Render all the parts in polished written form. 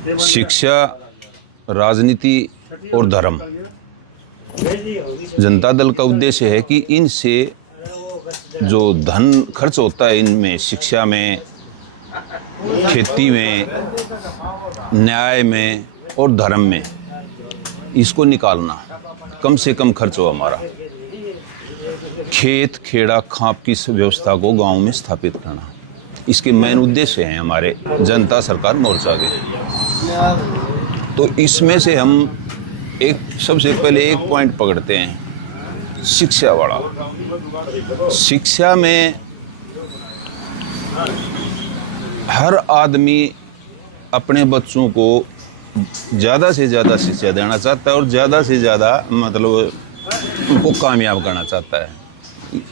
शिक्षा, राजनीति और धर्म। जनता दल का उद्देश्य है कि इनसे जो धन खर्च होता है, इनमें शिक्षा में, खेती में, न्याय में और धर्म में, इसको निकालना, कम से कम खर्च हो हमारा। खेत खेड़ा खाप की व्यवस्था को गांव में स्थापित करना, इसके मेन उद्देश्य हैं हमारे जनता सरकार मोर्चा के। तो इसमें से हम सबसे पहले एक पॉइंट पकड़ते हैं, शिक्षा वाला। शिक्षा में हर आदमी अपने बच्चों को ज़्यादा से ज़्यादा शिक्षा देना चाहता है और ज़्यादा से ज़्यादा मतलब उनको कामयाब करना चाहता है।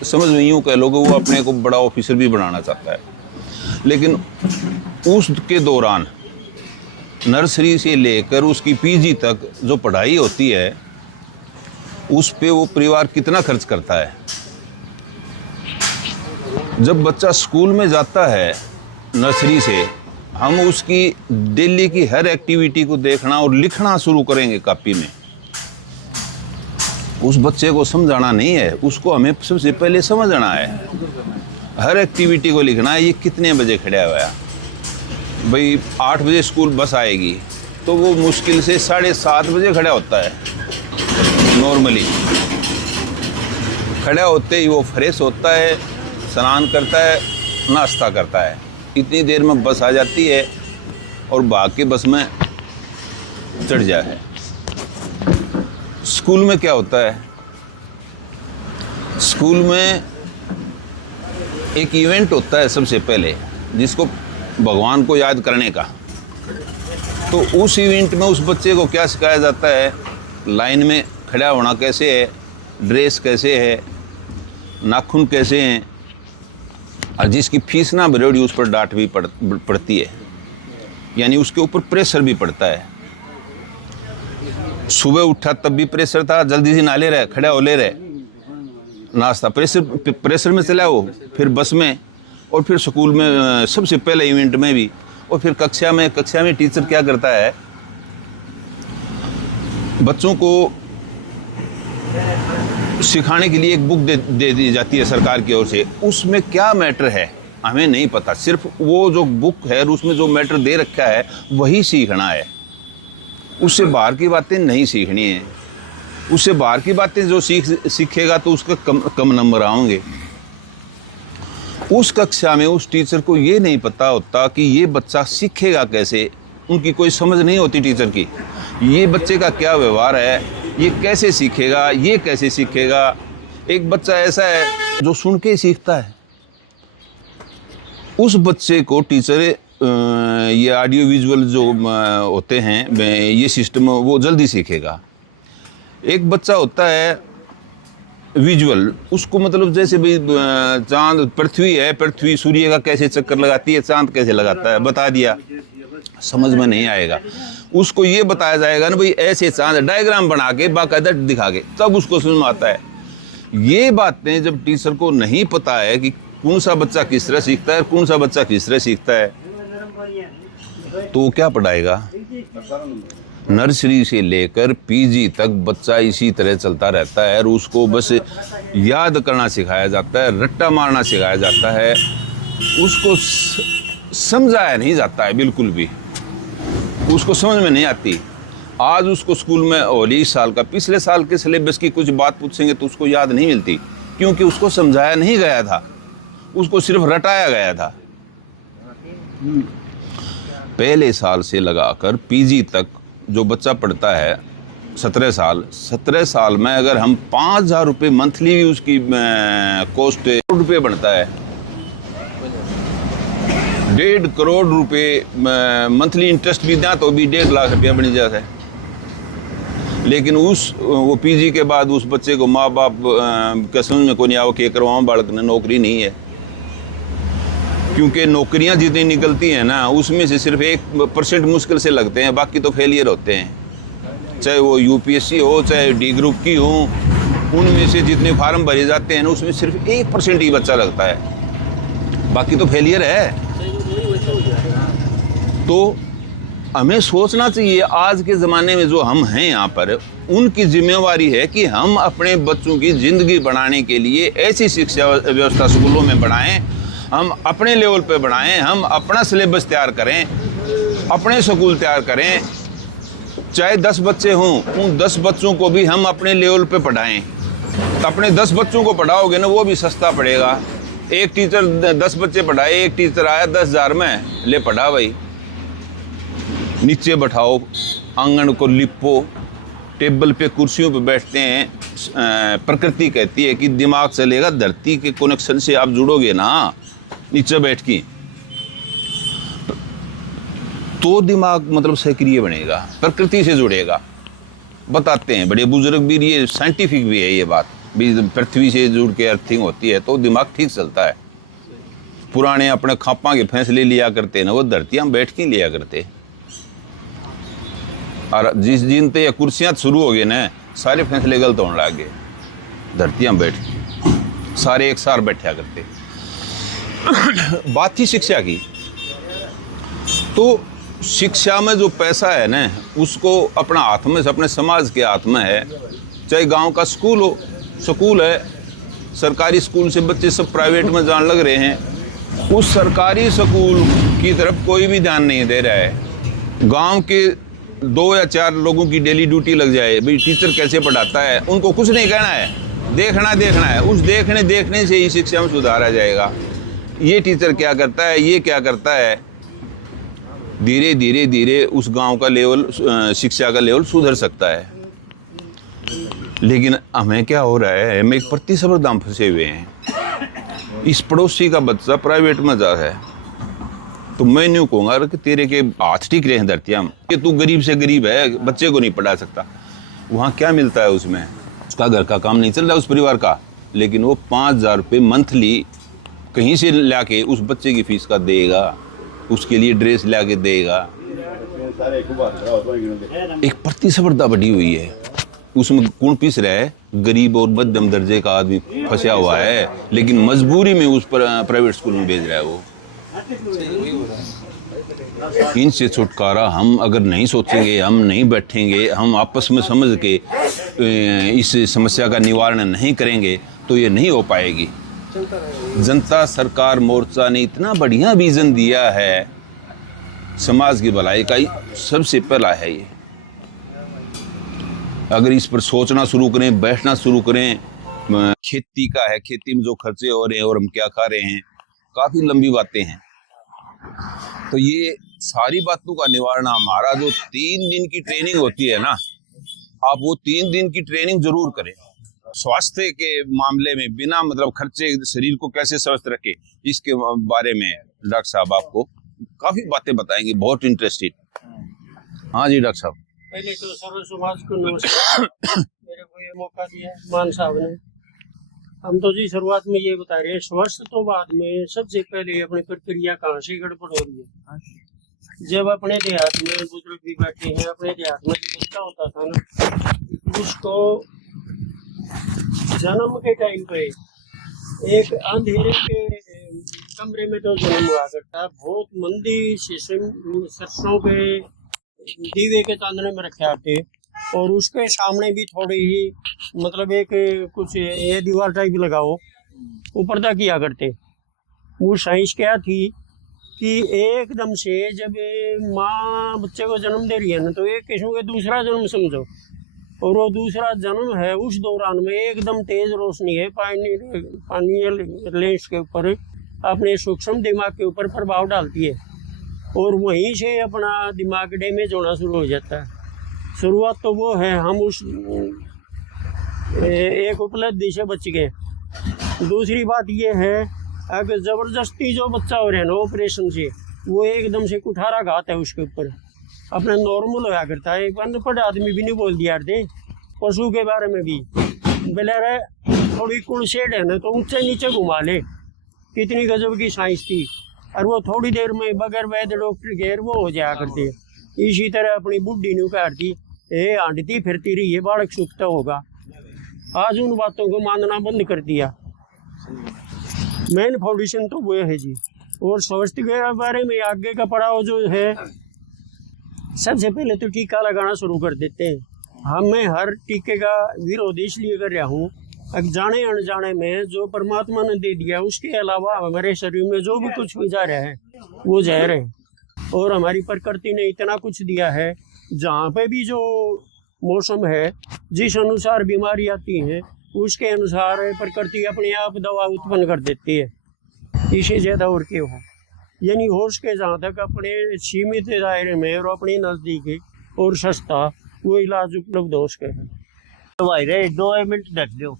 समझ में यूँ कह लो कि वो अपने को बड़ा ऑफिसर भी बनाना चाहता है। लेकिन उसके दौरान नर्सरी से लेकर उसकी पीजी तक जो पढ़ाई होती है, उस पे वो परिवार कितना खर्च करता है। जब बच्चा स्कूल में जाता है नर्सरी से, हम उसकी डेली की हर एक्टिविटी को देखना और लिखना शुरू करेंगे कापी में। उस बच्चे को समझाना नहीं है, उसको हमें सबसे पहले समझना है। हर एक्टिविटी को लिखना है, ये कितने बजे खड़ा हुआ है भाई। 8 बजे स्कूल बस आएगी तो वो मुश्किल से 7:30 बजे खड़ा होता है। नॉर्मली खड़ा होते ही वो फ्रेश होता है, स्नान करता है, नाश्ता करता है। इतनी देर में बस आ जाती है और भाग के बस में चढ़ जाए। स्कूल में क्या होता है, स्कूल में एक इवेंट होता है सबसे पहले, जिसको भगवान को याद करने का। तो उस इवेंट में उस बच्चे को क्या सिखाया जाता है, लाइन में खड़ा होना कैसे है, ड्रेस कैसे है, नाखून कैसे हैं। और जिसकी फीस ना भरी होती उस पर डांट भी पड़ती है, यानी उसके ऊपर प्रेशर भी पड़ता है। सुबह उठा तब भी प्रेशर था, जल्दी से नाले रहे, खड़ा हो ले रहे, नाश्ता प्रेशर में चला वो, फिर बस में और फिर स्कूल में सबसे पहले इवेंट में भी, और फिर कक्षा में टीचर क्या करता है, बच्चों को सिखाने के लिए एक बुक दे दी जाती है सरकार की ओर से। उसमें क्या मैटर है हमें नहीं पता, सिर्फ वो जो बुक है और उसमें जो मैटर दे रखा है वही सीखना है। उससे बाहर की बातें नहीं सीखनी है। उससे बाहर की बातें जो सीखेगा तो उसका कम नंबर आएंगे। उस कक्षा में उस टीचर को ये नहीं पता होता कि ये बच्चा सीखेगा कैसे, उनकी कोई समझ नहीं होती टीचर की। ये बच्चे का क्या व्यवहार है, ये कैसे सीखेगा, ये कैसे सीखेगा। एक बच्चा ऐसा है जो सुन के ही सीखता है, उस बच्चे को टीचर ये ऑडियो विजुअल जो होते हैं ये सिस्टम वो जल्दी सीखेगा। एक बच्चा होता है विजुअल, उसको मतलब जैसे भी चांद पृथ्वी है, पृथ्वी सूर्य का कैसे चक्कर लगाती है, चांद कैसे लगाता है, बता दिया, समझ में नहीं आएगा। उसको ये बताया जाएगा ना भाई ऐसे चांद, डायग्राम बना के बाकायदा दिखा के, तब उसको समझ में आता है। ये बातें जब टीचर को नहीं पता है कि कौन सा बच्चा किस तरह सीखता है, कौन सा बच्चा किस तरह सीखता है, तो क्या पढ़ाएगा। नर्सरी से लेकर पीजी तक बच्चा इसी तरह चलता रहता है और उसको बस याद करना सिखाया जाता है, रट्टा मारना सिखाया जाता है, उसको समझाया नहीं जाता है बिल्कुल भी, उसको समझ में नहीं आती। आज उसको स्कूल में होली इस साल का, पिछले साल के सिलेबस की कुछ बात पूछेंगे तो उसको याद नहीं मिलती, क्योंकि उसको समझाया नहीं गया था, उसको सिर्फ रटाया गया था। पहले साल से लगाकर पीजी तक जो बच्चा पढ़ता है 17 साल में अगर हम 5,000 रुपये मंथली भी उसकी कॉस्ट ₹1,00,000 बनता है। 1.5 करोड़ रुपए मंथली इंटरेस्ट भी दें तो भी 1.5 लाख रुपया बन जाता है। लेकिन वो पीजी के बाद उस बच्चे को माँ बाप के समझ में कोई नहीं आओ कि करवाओ बालक ने, नौकरी नहीं है। क्योंकि नौकरियां जितनी निकलती हैं ना, उसमें से सिर्फ 1% मुश्किल से लगते हैं, बाकी तो फेलियर होते हैं। चाहे वो यूपीएससी हो, चाहे डी ग्रुप की हो, उनमें से जितने फार्म भरे जाते हैं ना, उसमें सिर्फ 1% ही बच्चा लगता है, बाकी तो फेलियर है। तो हमें सोचना चाहिए आज के ज़माने में जो हम हैं यहाँ पर, उनकी जिम्मेवारी है कि हम अपने बच्चों की ज़िंदगी बनाने के लिए ऐसी शिक्षा व्यवस्था स्कूलों में बढ़ाएं, हम अपने लेवल पे बढ़ाएं, हम अपना सिलेबस तैयार करें, अपने स्कूल तैयार करें। चाहे 10 बच्चे हों, उन 10 बच्चों को भी हम अपने लेवल पे पढ़ाएं। अपने 10 बच्चों को पढ़ाओगे ना, वो भी सस्ता पड़ेगा। एक टीचर 10 बच्चे पढ़ाए, एक टीचर आया 10,000 में, ले पढ़ा भाई। नीचे बैठाओ, आंगन को लिपो, टेबल पे कुर्सियों पे बैठते हैं। प्रकृति कहती है कि दिमाग चलेगा, धरती के कनेक्शन से आप जुड़ोगे ना नीचे बैठ के, तो दिमाग मतलब सक्रिय बनेगा, प्रकृति से जुड़ेगा। बताते हैं बड़े बुजुर्ग भी, ये साइंटिफिक भी है ये बात भी, पृथ्वी से जुड़ के अर्थिंग होती है तो दिमाग ठीक चलता है। पुराने अपने खापा के फैसले लिया करते ना, वो धरती हम बैठ के लिया करते। और जिस दिन ते कुर्सियाँ शुरू हो गए ना, सारे फैसले गलत होने लग गए। धरती में बैठ सारे एक साथ बैठा करते। बात थी शिक्षा की, तो शिक्षा में जो पैसा है ना, उसको अपना हाथ में, अपने समाज के हाथ में है। चाहे गांव का स्कूल हो, स्कूल है, सरकारी स्कूल से बच्चे सब प्राइवेट में जाने लग रहे हैं। उस सरकारी स्कूल की तरफ कोई भी ध्यान नहीं दे रहा है। गांव के 2 या 4 लोगों की डेली ड्यूटी लग जाए, भाई टीचर कैसे पढ़ाता है, उनको कुछ नहीं कहना है, देखना है। उस देखने से ही शिक्षा में सुधार आ जाएगा। ये टीचर क्या करता है, ये क्या करता है, धीरे उस गांव का लेवल, शिक्षा का लेवल सुधर सकता है। लेकिन हमें क्या हो रहा है, हम एक प्रतिस्पर्धा में फंसे हुए हैं। इस पड़ोसी का बच्चा प्राइवेट में जा है, तो मैं नहीं कहूँगा कि तेरे के हाथ ठीक रहे हैं धरतियाँ कि तू गरीब से गरीब है, बच्चे को नहीं पढ़ा सकता। वहाँ क्या मिलता है उसमें, उसका घर का काम नहीं चल रहा उस परिवार का, लेकिन वो 5,000 रुपये मंथली कहीं से ला के उस बच्चे की फीस का देगा, उसके लिए ड्रेस ला के देगा। एक प्रतिस्पर्धा बढ़ी हुई है, उसमें कौन पिस रहा है, गरीब और मध्यम दर्जे का आदमी फंसा हुआ है, लेकिन मजबूरी में उस पर प्राइवेट स्कूल में भेज रहा है वो। इनसे छुटकारा हम अगर नहीं सोचेंगे, हम नहीं बैठेंगे, हम आपस में समझ के इस समस्या का निवारण नहीं करेंगे तो ये नहीं हो पाएगी। जनता सरकार मोर्चा ने इतना बढ़िया विजन दिया है समाज की भलाई का, सबसे पहला है ये। अगर इस पर सोचना शुरू करें, बैठना शुरू करें, खेती का है, खेती में जो खर्चे हो रहे हैं और हम क्या खा रहे हैं, काफ़ी लंबी बातें हैं। तो ये सारी बातों का निवारण, हमारा जो 3 दिन की ट्रेनिंग होती है ना, आप वो 3 दिन की ट्रेनिंग जरूर करें। स्वास्थ्य के मामले में बिना मतलब खर्चे शरीर को कैसे स्वस्थ रखें, इसके बारे में डॉक्टर साहब आपको काफ़ी बातें बताएंगे, बहुत इंटरेस्टेड। हाँ जी डॉक्टर साहब। पहले तो सर्व समाज को नमस्कार। मेरे को ये मौका दिया मान साहब ने। हम तो जी शुरुआत में ये बता रहे हैं, स्वस्थ तो बाद में, सबसे पहले अपनी प्रक्रिया कहाँ से गड़बड़ हो रही है। जब अपने देहात में बुजुर्ग भी बैठे हैं, अपने देहात में जो बच्चा होता था ना, उसको जन्म के टाइम पे एक अंधेरे के कमरे में तो जन्म हुआ करता, बहुत मंदी सरसों के दीवे के चांदने में रखे आते, और उसके सामने भी थोड़ी ही मतलब एक कुछ ये दीवार टाइप लगाओ, ऊपर तक किया करते। वो साइंस क्या थी कि एकदम से जब माँ बच्चे को जन्म दे रही है ना, तो एक किस्म के दूसरा जन्म समझो, और वो दूसरा जन्म है उस दौरान में एकदम तेज रोशनी है पानी लेंस के ऊपर अपने सूक्ष्म दिमाग के ऊपर प्रभाव डालती है, और वहीं से अपना दिमाग डैमेज होना शुरू हो जाता है। शुरुआत तो वो है, हम उस एक उपलब्धि से बच गए। दूसरी बात ये है, अगर ज़बरदस्ती जो बच्चा हो रहा है ना ऑपरेशन से, वो एकदम से कुठारा घात है उसके ऊपर, अपने नॉर्मल होया करता है। एक अनपढ़ आदमी भी नहीं बोल दिया थे, पशु के बारे में भी बेलर थोड़ी कुल शेड है ना, तो ऊंचे नीचे घुमा ले, कितनी गजब की साइंस थी, और वो थोड़ी देर में बगैर वैद्य डॉक्टर के वो हो जाया करते। इसी तरह अपनी बुढ़ी न्यू काटती, ये आंटती फिरती रही, ये बालक सुखता होगा। आज उन बातों को मानना बंद कर दिया। मेन फाउंडेशन तो वो है जी। और स्वास्थ्य के बारे में आगे का पड़ाव जो है, सबसे पहले तो टीका लगाना शुरू कर देते हैं। मैं हर टीके का विरोध इसलिए कर रहा हूँ, जाने अनजाने में जो परमात्मा ने दे दिया उसके अलावा हमारे शरीर में जो भी कुछ भी जा रहा है वो जहर है। और हमारी प्रकृति ने इतना कुछ दिया है, जहाँ पे भी जो मौसम है, जिस अनुसार बीमारी आती है उसके अनुसार प्रकृति अपने आप दवा उत्पन्न कर देती है। इससे ज़्यादा और क्या हो, यानी हो सके जहाँ तक अपने सीमित दायरे में और अपने नज़दीक और सस्ता वो इलाज उपलब्ध हो सके। भाई रे 2 मिनट दस दो।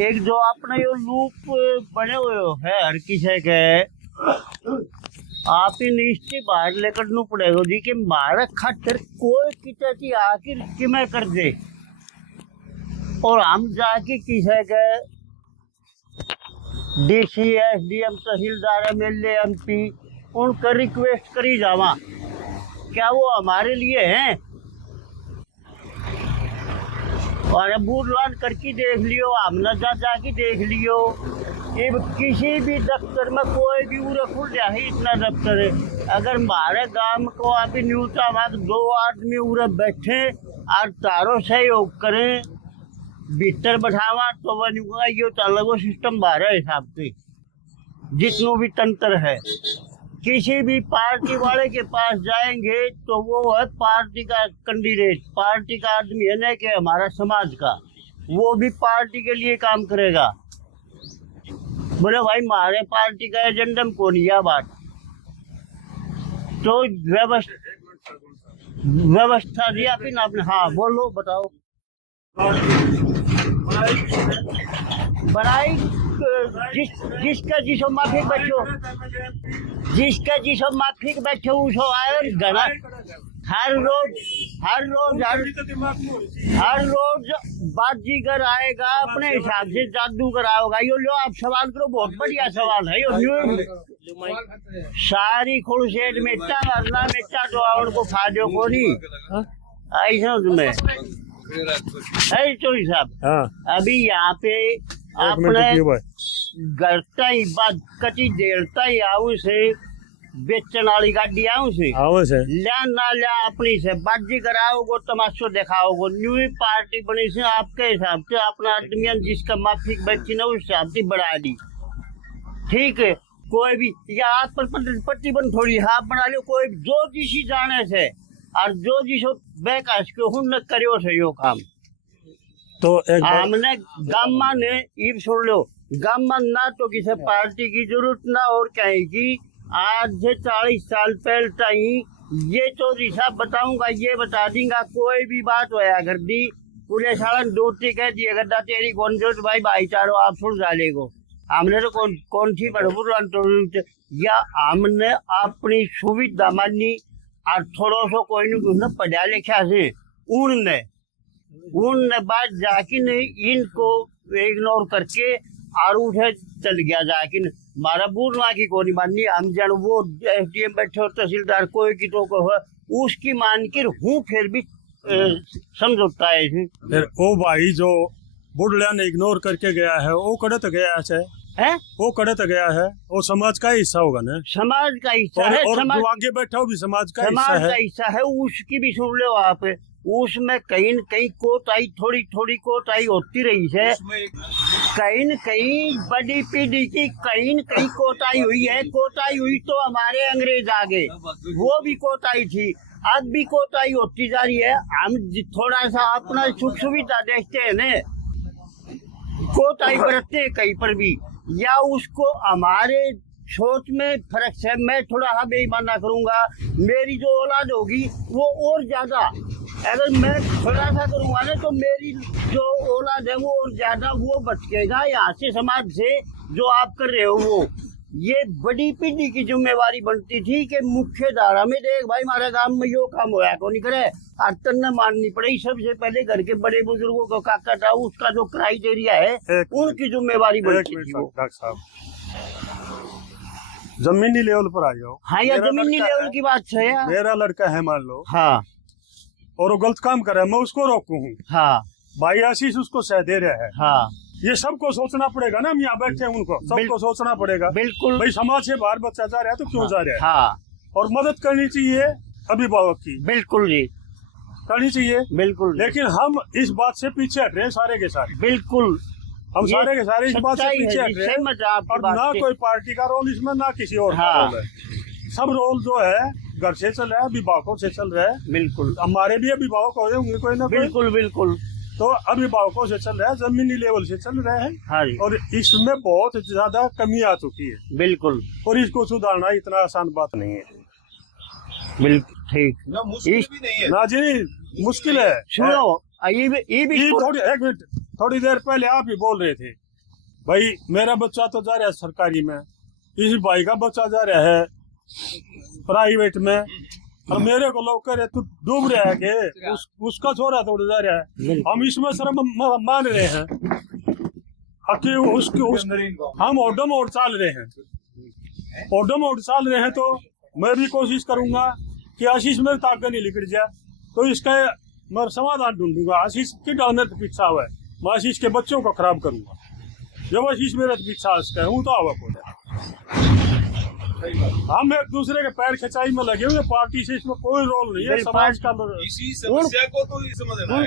एक जो अपने यो लूप बने हुए है हर किसी के, आप ही निश्चित बाहर लेकर नू पड़ेगा जी कि मारे खातिर कोई किसी की आखिर किमें कर दे, और हम जाके किसी के DC SDM तहसीलदार MLA MP उनका रिक्वेस्ट करी जावा, क्या वो हमारे लिए हैं? और बूढ़ करके देख लियो, हमने जाके देख लियो। ये किसी भी दफ्तर में कोई भी उरे खुल जाए, इतना दफ्तर है। अगर हमारे गांव को आप न्यूता बात 2 आदमी उरे बैठे और तारो सहयोग करें, भीतर बैठावा तो वह यो चलो सिस्टम बारह हिसाब से जितनों भी तंत्र है। किसी भी पार्टी वाले के पास जाएंगे तो वो है पार्टी का कैंडिडेट, पार्टी का आदमी है ना कि हमारा समाज का, वो भी पार्टी के लिए काम करेगा। बोले भाई हमारे पार्टी का एजेंडा में कौन यह बात, तो व्यवस्था दिया फिर आपने। हाँ बोलो बताओ। बढ़ाई जिसका जिसो माफिक बैठो, जिसका जिसो माफिक बैठो उसो आए घना हर रोज बाजीगर आएगा, अपने हिसाब से जादू कराओगा। यो लो आप सवाल करो, बहुत बढ़िया सवाल है यो। सारी खुलसेट मेटा वरना मेटा तो आवड़ को फाड़ो को नहीं ऐसा तुम्हें है चोरी साहब। हाँ। अभी यहाँ पे अपने गलता ही बात कटी देरता ही आऊ से बेचने वाली गाड़ी आऊ से लिया ना लिया अपनी से बाजी कराओगे, तमाशो दिखाओगे। न्यू पार्टी बनी से आपके हिसाब से अपना आदमी जिसका माफिक बच्ची ने उस हिसाब से बढ़ा दी, ठीक है। कोई भी या आप पर प्रतिबंध थोड़ी हाथ बना लो, कोई जो जिसी जाने से और जो जिसो बेकाश के हुन न करियो से यो काम। तो हमने गामा ने ये सुन लो, गामा ना तो किसी पार्टी की जरूरत ना और कहीं की। आज से 40 साल पहले तक ये चौधरी साहब बताऊंगा, ये बता दूंगा, कोई भी बात होया कर दी पुलिस वाला ड्यूटी कह दी अगर तेरी कौन जो भाई भाईचारो आप सुन डाले को। हमने तो कौन सी बड़बुर या हमने अपनी सुविधा मानी और थोड़ा सा कोई नहीं पढ़ा लिखा से उनने बात जाके नहीं इनको इग्नोर करके और उठे चल गया जाके मारा बूढ़ की कोनी माननी। हम जान वो SDM बैठे हो तहसीलदार कोई की तो को है उसकी मान कर हूँ फिर भी समझौता है। फिर ओ भाई जो बुढ़लिया ने इग्नोर करके गया है वो कड़े तो गया है वो कड़े तो गया है, वो समाज का हिस्सा होगा ना, समाज का हिस्सा है। और समाज जो आगे बैठा हो भी समाज का हिस्सा है, उसकी भी सुन लो आप। उसमें कहीं न कहीं कोताही थोड़ी कोताही होती रही है, कहीं न कहीं बड़ी पीढ़ी की कहीं न कहीं कोताही हुई है। कोताही हुई तो हमारे अंग्रेज आ गए, वो भी कोताही थी, अब भी कोताही होती जा रही है। हम थोड़ा सा अपना सुख सुविधा देखते हैं न, कोताही बरतते हैं कहीं पर भी, या उसको हमारे सोच में फर्क है। मैं थोड़ा हाँ बेईमाना करूंगा, मेरी जो औलाद होगी वो और ज्यादा, अगर मैं थोड़ा सा करूंगा ना तो मेरी जो औलाद है वो और ज्यादा वो बचेगा यहाँ से समाज से जो आप कर रहे हो। वो ये बड़ी पीढ़ी की जिम्मेवारी बनती थी कि मुख्य धारा में देख भाई हमारे गांव में यो काम होया को नहीं करे, आतन न माननी पड़ेगी। सबसे पहले घर के बड़े बुजुर्गों को काका था उसका जो क्राइटेरिया है उनकी जिम्मेवारी बनती थी। डॉक्टर साहब जमीनी लेवल पर आ जाओ। हाँ या जमीनी लेवल की बात है। मेरा लड़का है मान लो, हाँ, और वो गलत काम कर रहा है, मैं उसको रोकू हूँ, हाँ, भाई आशीष उसको सह दे रहा है, हाँ, ये सबको सोचना पड़ेगा ना। हम यहाँ बैठे हैं उनको सबको सोचना पड़ेगा। बिल्कुल भाई समाज से बाहर बच्चा जा रहा है तो क्यों जा रहा है, हाँ, और मदद करनी चाहिए। अभिभावक की बिल्कुल जी, करनी चाहिए, बिल्कुल लेकिन हम इस बात से पीछे हट रहे हैं सारे के सारे। बिल्कुल। हम ये सारे के सारे इस बात से सच्चाई है पीछे जी, हट रहे हैं, सहमत है आपकी और बात ना से। कोई पार्टी का रोल इसमें, ना किसी और का हाँ। रोल है। सब रोल जो है घर से चल रहा है, अभिभावकों से चल रहा है। बिल्कुल हमारे भी अभिभावक होंगे कोई ना कोई, बिल्कुल बिल्कुल। तो अभिभावकों से चल रहा है, जमीनी लेवल से चल रहा है, हाँ जी, और इसमें बहुत ज्यादा कमी आ चुकी है, बिल्कुल और इसको सुधारना इतना आसान बात नहीं है। बिल्कुल ठीक। ना मुश्किल भी नहीं है ना जी, मुश्किल है। सुनो, ये भी थोड़ी एक मिनट, थोड़ी देर पहले आप ही बोल रहे थे भाई मेरा बच्चा तो जा रहा है सरकारी में, इस भाई का बच्चा जा रहा है प्राइवेट में, और मेरे को लोग कह रहे तू डूब रहा है कि उसका छोरा थोड़ा जा रहा है। हम इसमें शर्म मान रहे हैं कि हम ओडम ओड चाल रहे हैं, ओडम ओड चाल रहे हैं, तो मैं भी कोशिश करूंगा कि आशीष मेरे ताकत नहीं लिकड़ जाए, तो इसका मैं समाधान ढूंढूंगा। आशीष की डालने तो पीछा हुआ है, मैं आशीष के बच्चों को खराब करूंगा। जब आशीष मेरे तो पीछा है हूँ तो आवक हो जाए। हम एक दूसरे के पैर खिंचाई में लगे हुए, पार्टी से इसमें कोई रोल नहीं है, समाज का इसी समस्या को तो ये समझना है।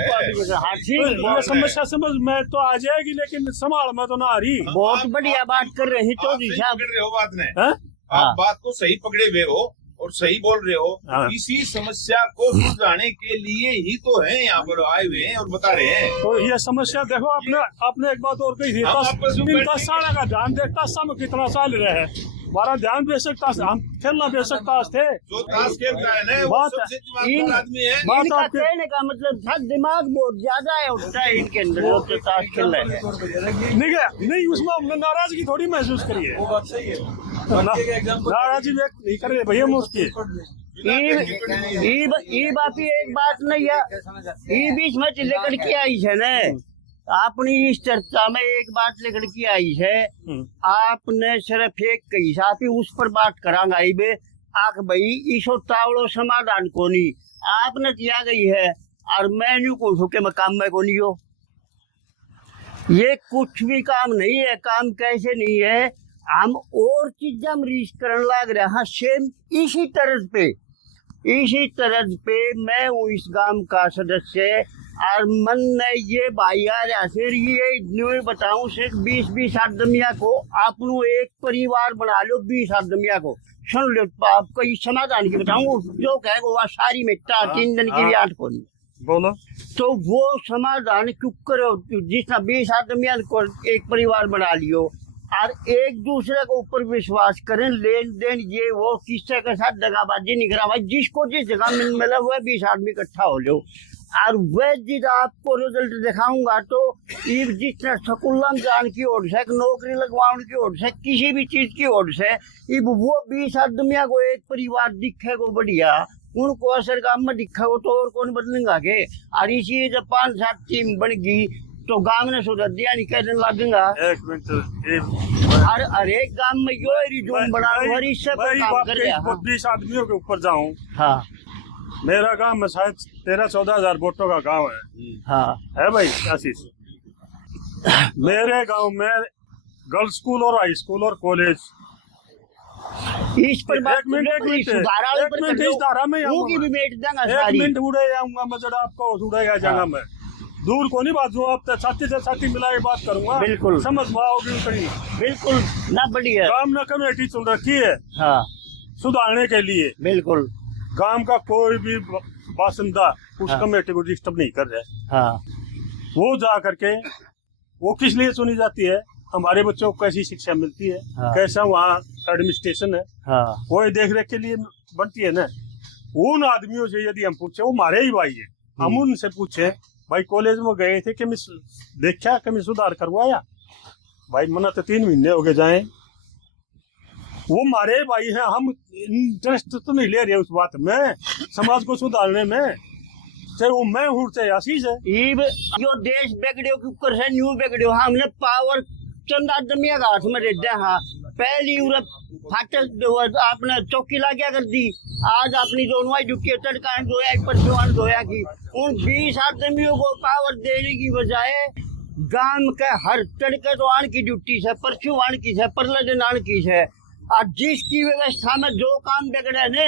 ये समस्या समझ में तो आ जाएगी, लेकिन संभाल में तो ना आ रही। बहुत बढ़िया बात कर रहे हैं आप चौधरी सही साहब। पकड़ रहे हो बात ने, हैं? आप बात को सही पकड़े हुए हो और सही बोल रहे हो। हाँ। इसी समस्या को सुलझाने के लिए ही तो है यहाँ पर आए हुए हैं और बता रहे हैं। तो ये समस्या देखो, आपने एक बात और कही थी, हम आपस में बैठेंगे। 10 साल का ध्यान देखता सब कितना साल रहे हैं, हमारा ध्यान बेशक हम खेलना बेशक ताश थे। जो ताश खेलता है ना वो बात- सबसे दिमागदार आदमी है। बात इनका आपके- कहने का मतलब था दिमाग बहुत ज्यादा है, उठता है इनके अंदर जो तो ताश खेल रहे हैं। नहीं उसमें हमने नाराजगी थोड़ी महसूस करी है, वो बात सही है। नाराजगी व्यक्त नहीं कर रहे भैया हम उसकी। बापी एक बात नहीं है, ये बीच में लेकर के आई है ना, अपनी इस चर्चा में एक बात लेकर के आई है। आपने सिर्फ एक कही साथ ही उस पर बात करांगा बे आख भाई ईशो तावड़ो समाधान को नहीं आपने किया गई है, और मैं न्यू को के मैं काम में को नहीं हो। ये कुछ भी काम नहीं है, काम कैसे नहीं है, हम और चीजा मरीज करने लग रहे हैं सेम इसी तरह पे मैं हूँ इस गांव का सदस्य, और मन ने ये भाई यार ऐसे ये न्यू बताऊं सिर्फ 20-20 आदमिया को आपनो एक परिवार बना लो, 20 आदमिया को सुन लो, आपको इस समाधान की बताऊं जो कहेगा वह सारी मिट्टा 3 दिन की भी 8 को नहीं बोलो, तो वो समाधान क्यों करो, जिसना 20 आदमिया को एक परिवार बना लियो और एक दूसरे के ऊपर विश्वास करें, लेन देन ये वो किससे के साथ दगाबाजी नहीं करा भाई, जिसको जिस जगह मिला हुआ 20 आदमी इकट्ठा हो लो, और वह जिस आपको रिजल्ट दिखाऊंगा तो जितना सकुल्लम जान की ओर से, नौकरी लगवाने की ओर से, किसी भी चीज की ओर से, वो 20 आदमिया को एक परिवार दिखे को बढ़िया, उनको असर गांव में दिखा हो तो और कौन बदलेंगा के, और इसी जब 5-7 टीम बन गई तो गांव ने सुधर दिया नहीं कहने लगेगा। एक मिनट, और हर एक गांव में यो रिजूम बना और इससे पर काम कर रहा है। 20 आदमियों के ऊपर जाऊं, हाँ मेरा गांव में शायद 13-14 हजार वोटों का गांव हाँ है भाई आशीष। मेरे गांव में गर्ल्स स्कूल और हाई स्कूल और कॉलेज, इस पर बात एक मिनट सुधारा एक मिनट इस धारा में आऊंगा की भी मेट देंगा एक सारी। मिनट उड़े जाऊंगा मैं, जरा आपको उड़ेगा जाऊंगा मैं, दूर को नहीं बात, जो आप छाती से छाती मिला के बात करूंगा, बिल्कुल समझ पाओगे कहीं। बिल्कुल ना बढ़िया काम न कमेटी चुन रखी है हाँ सुधारने के लिए, बिल्कुल गांव का कोई भी बासिंदा उस हाँ। कमेटी को डिस्टर्ब नहीं कर रहा है। हाँ वो जा करके वो किस लिए चुनी जाती है, हमारे बच्चों को कैसी शिक्षा मिलती है, हाँ। कैसा वहाँ एडमिनिस्ट्रेशन है, हाँ वो देख रेख के लिए बनती है ना। उन आदमियों से यदि हम पूछे, वो हमारे ही भाई है, हम उनसे पूछे भाई कॉलेज में गए थे कि मैं देखा कि मैं सुधार करवाया, भाई मना तो 3 महीने हो गए जाए, वो हमारे भाई हैं, हम इंटरेस्ट तो नहीं ले रहे उस बात में, समाज को सुधारने में, चाहे वो मैं हूँ चाहे आशीष है। जो देश बिगड़ो के ऊपर से न्यू बिगड़ो, हमने पावर चंद आदमिया का हाथ में दे दिया। हाँ पहली यूरोप फाटक आपने चौकी ला क्या कर दी, आज अपनी दोनों एजुकेटेड का धोया, एक परसों धोया की, उन 20 आदमियों को पावर देने की बजाय गांव के हर तड़के तो आन की ड्यूटी से, परसों आन की है, परले दिन आन की है, और जिसकी व्यवस्था में जो काम बिगड़े ने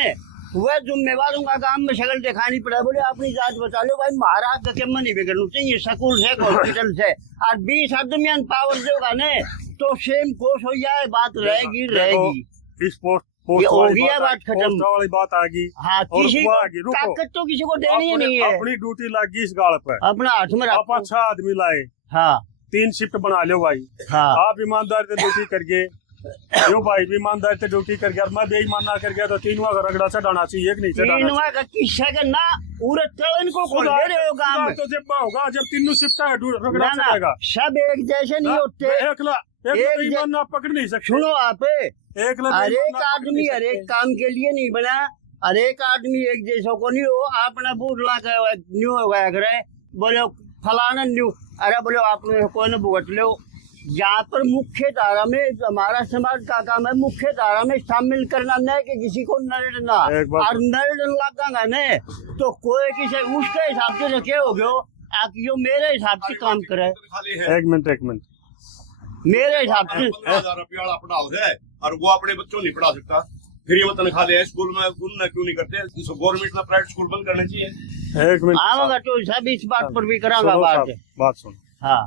वह जिम्मेवारों का काम में शक्ल दिखानी पड़ा, बोले अपनी जात बचा लो भाई, महाराज का क्या नहीं बिगड़ना चाहिए, स्कूल से हॉस्पिटल से, और 20 आदमी पावर देगा ने तो सेम कोर्स हो जाए, बात रहेगी रहेगी। इस पोस्ट ये हो गया बात खत्म वाली बात आ गई। हाँ, किसी को ताकत तो किसी को देनी ही नहीं है, अपनी ड्यूटी लगी इस गाड़ पर, अपना हाथ में आप रखो। 6 आदमी लाए, हाँ 3 शिफ्ट बना लो भाई, हाँ आप ईमानदार से ड्यूटी करके यो भाई भी ईमानदार से ड्यूटी कर गया, मैं बेईमान ना कर गया तो तीनों का रगड़ा चढ़ाना चाहिए कि नहीं चढ़ाना? तीनों का किस्सा का ना पूरा तलन को खोल दे रहे हो गांव में। तो जब होगा जब तीनों शिफ्ट है रगड़ा ना, ना, चढ़ेगा। सब एक जैसे नहीं होते। एक ईमान ना पकड़ नहीं सकते। सुनो आप, एक हर एक आदमी हर एक काम के लिए नहीं बना, हर एक आदमी एक जैसा को नहीं हो। अपना बूढ़ ला न्यू करे, बोले फलाना न्यू, अरे बोले आपने कोई न भुगत लो। यहाँ पर मुख्य धारा में हमारा समाज का काम है, मुख्य धारा में शामिल करना नहीं कि किसी को नरना, और नरन लगा न तो कोई किसी उसके हिसाब से रखे हो गयो, यो मेरे हिसाब से काम करे। एक मिनट मेरे हिसाब से 15,000 रुपया अपना है और वो अपने बच्चों नहीं पढ़ा सकता, फिर ये वतन खा ले स्कूल में, उन क्यों नहीं करते? गवर्नमेंट ने प्राइवेट स्कूल बंद करने चाहिए। एक मिनट आऊंगा तो सब इस बात पर भी करांगा बात सुन। हाँ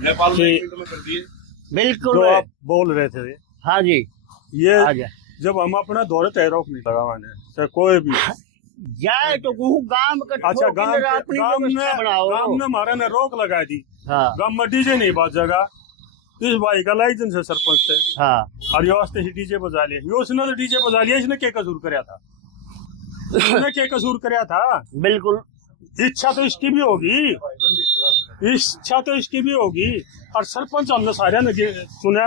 नेपाल में 1 मिनट में कर दिए। बिल्कुल जो आप बोल रहे थे, हाँ जी ये आजा जब हम अपना दौरे तैरोक नहीं लगावाने चाहे कोई भी जाए तो गांव का अच्छा अपनी व्यवस्था बनाओ। गांव ने हमारा ने रोक लगा दी, हाँ गांव में डीजे नहीं बाजेगा, इस भाई का लाइसेंस है सरपंच से, हाँ और ये वास्ते ही डीजे बजा लिया, यो उसने तो डीजे बजा लिया, इसने क्या कसूर कराया था? इसने क्या कसूर कराया था? बिल्कुल इच्छा तो इसकी भी होगी, इच्छा तो इसकी भी होगी, और सरपंच हमने सारे ने चुना,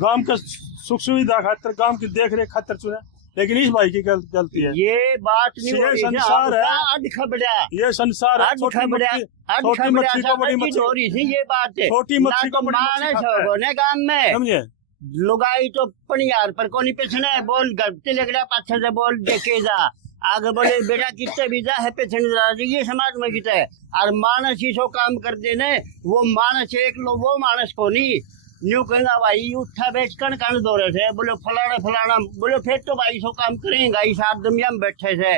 गांव का सुख सुविधा खातर, गांव की देख रेख खातर चुना, लेकिन इस भाई की गलती है। ये बात नहीं ये संसार है, ये संसार है, छोटी मच्छी को बड़ी मच्छी, ये बात है, छोटी मच्छी को बड़ी मच्छी खाता है। ने गांव में समझे? लुगाई तो पनियार पर कोनी पिछने बोल गलती लग रहा, पाछे से बोल देखे जा, आगे बोले बेटा कितने बीजा है पिछने, ये समाज में कितने है, और मानस ही सो काम कर देने, वो मानस एक लो, वो मानस को नहीं न्यू कहेगा भाई उठा बेच कण दो रहे थे, बोले फलाना, बोले फिर तो भाई सो काम करेंगे, इस आदमी हम बैठे थे।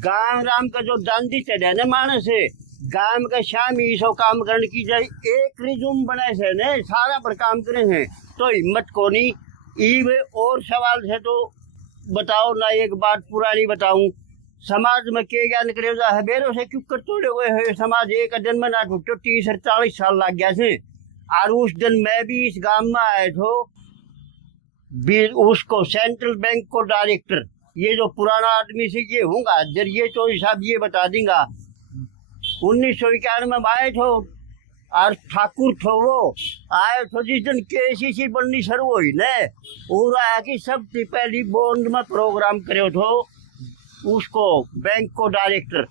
गांव राम का जो दांडी चढ़े न मानस है, गांव का शाम ही सो काम करने की जाए, एक रिज्यूम बने से ने सारा पर काम करे हैं, तो हिम्मत को नहीं। ई और सवाल है तो बताओ ना, एक बात पुरानी बताऊं, समाज में के क्या निकले हबेरों से क्यों कर तोड़े हुए है समाज, एक दिन में ना टूटो 30 और 40 साल लग गया से। और उस दिन मैं भी इस गांव में आए थे, उसको सेंट्रल बैंक को डायरेक्टर, ये जो पुराना आदमी से ये होगा जरिए तो हिसाब ये बता देंगा, 1991 में आए थे, और ठाकुर थे वो आए थे जिस दिन KCC बननी शुरू हुई ने, और आया कि सबसे पहली बॉन्ड में प्रोग्राम करे थे, उसको बैंक को डायरेक्टर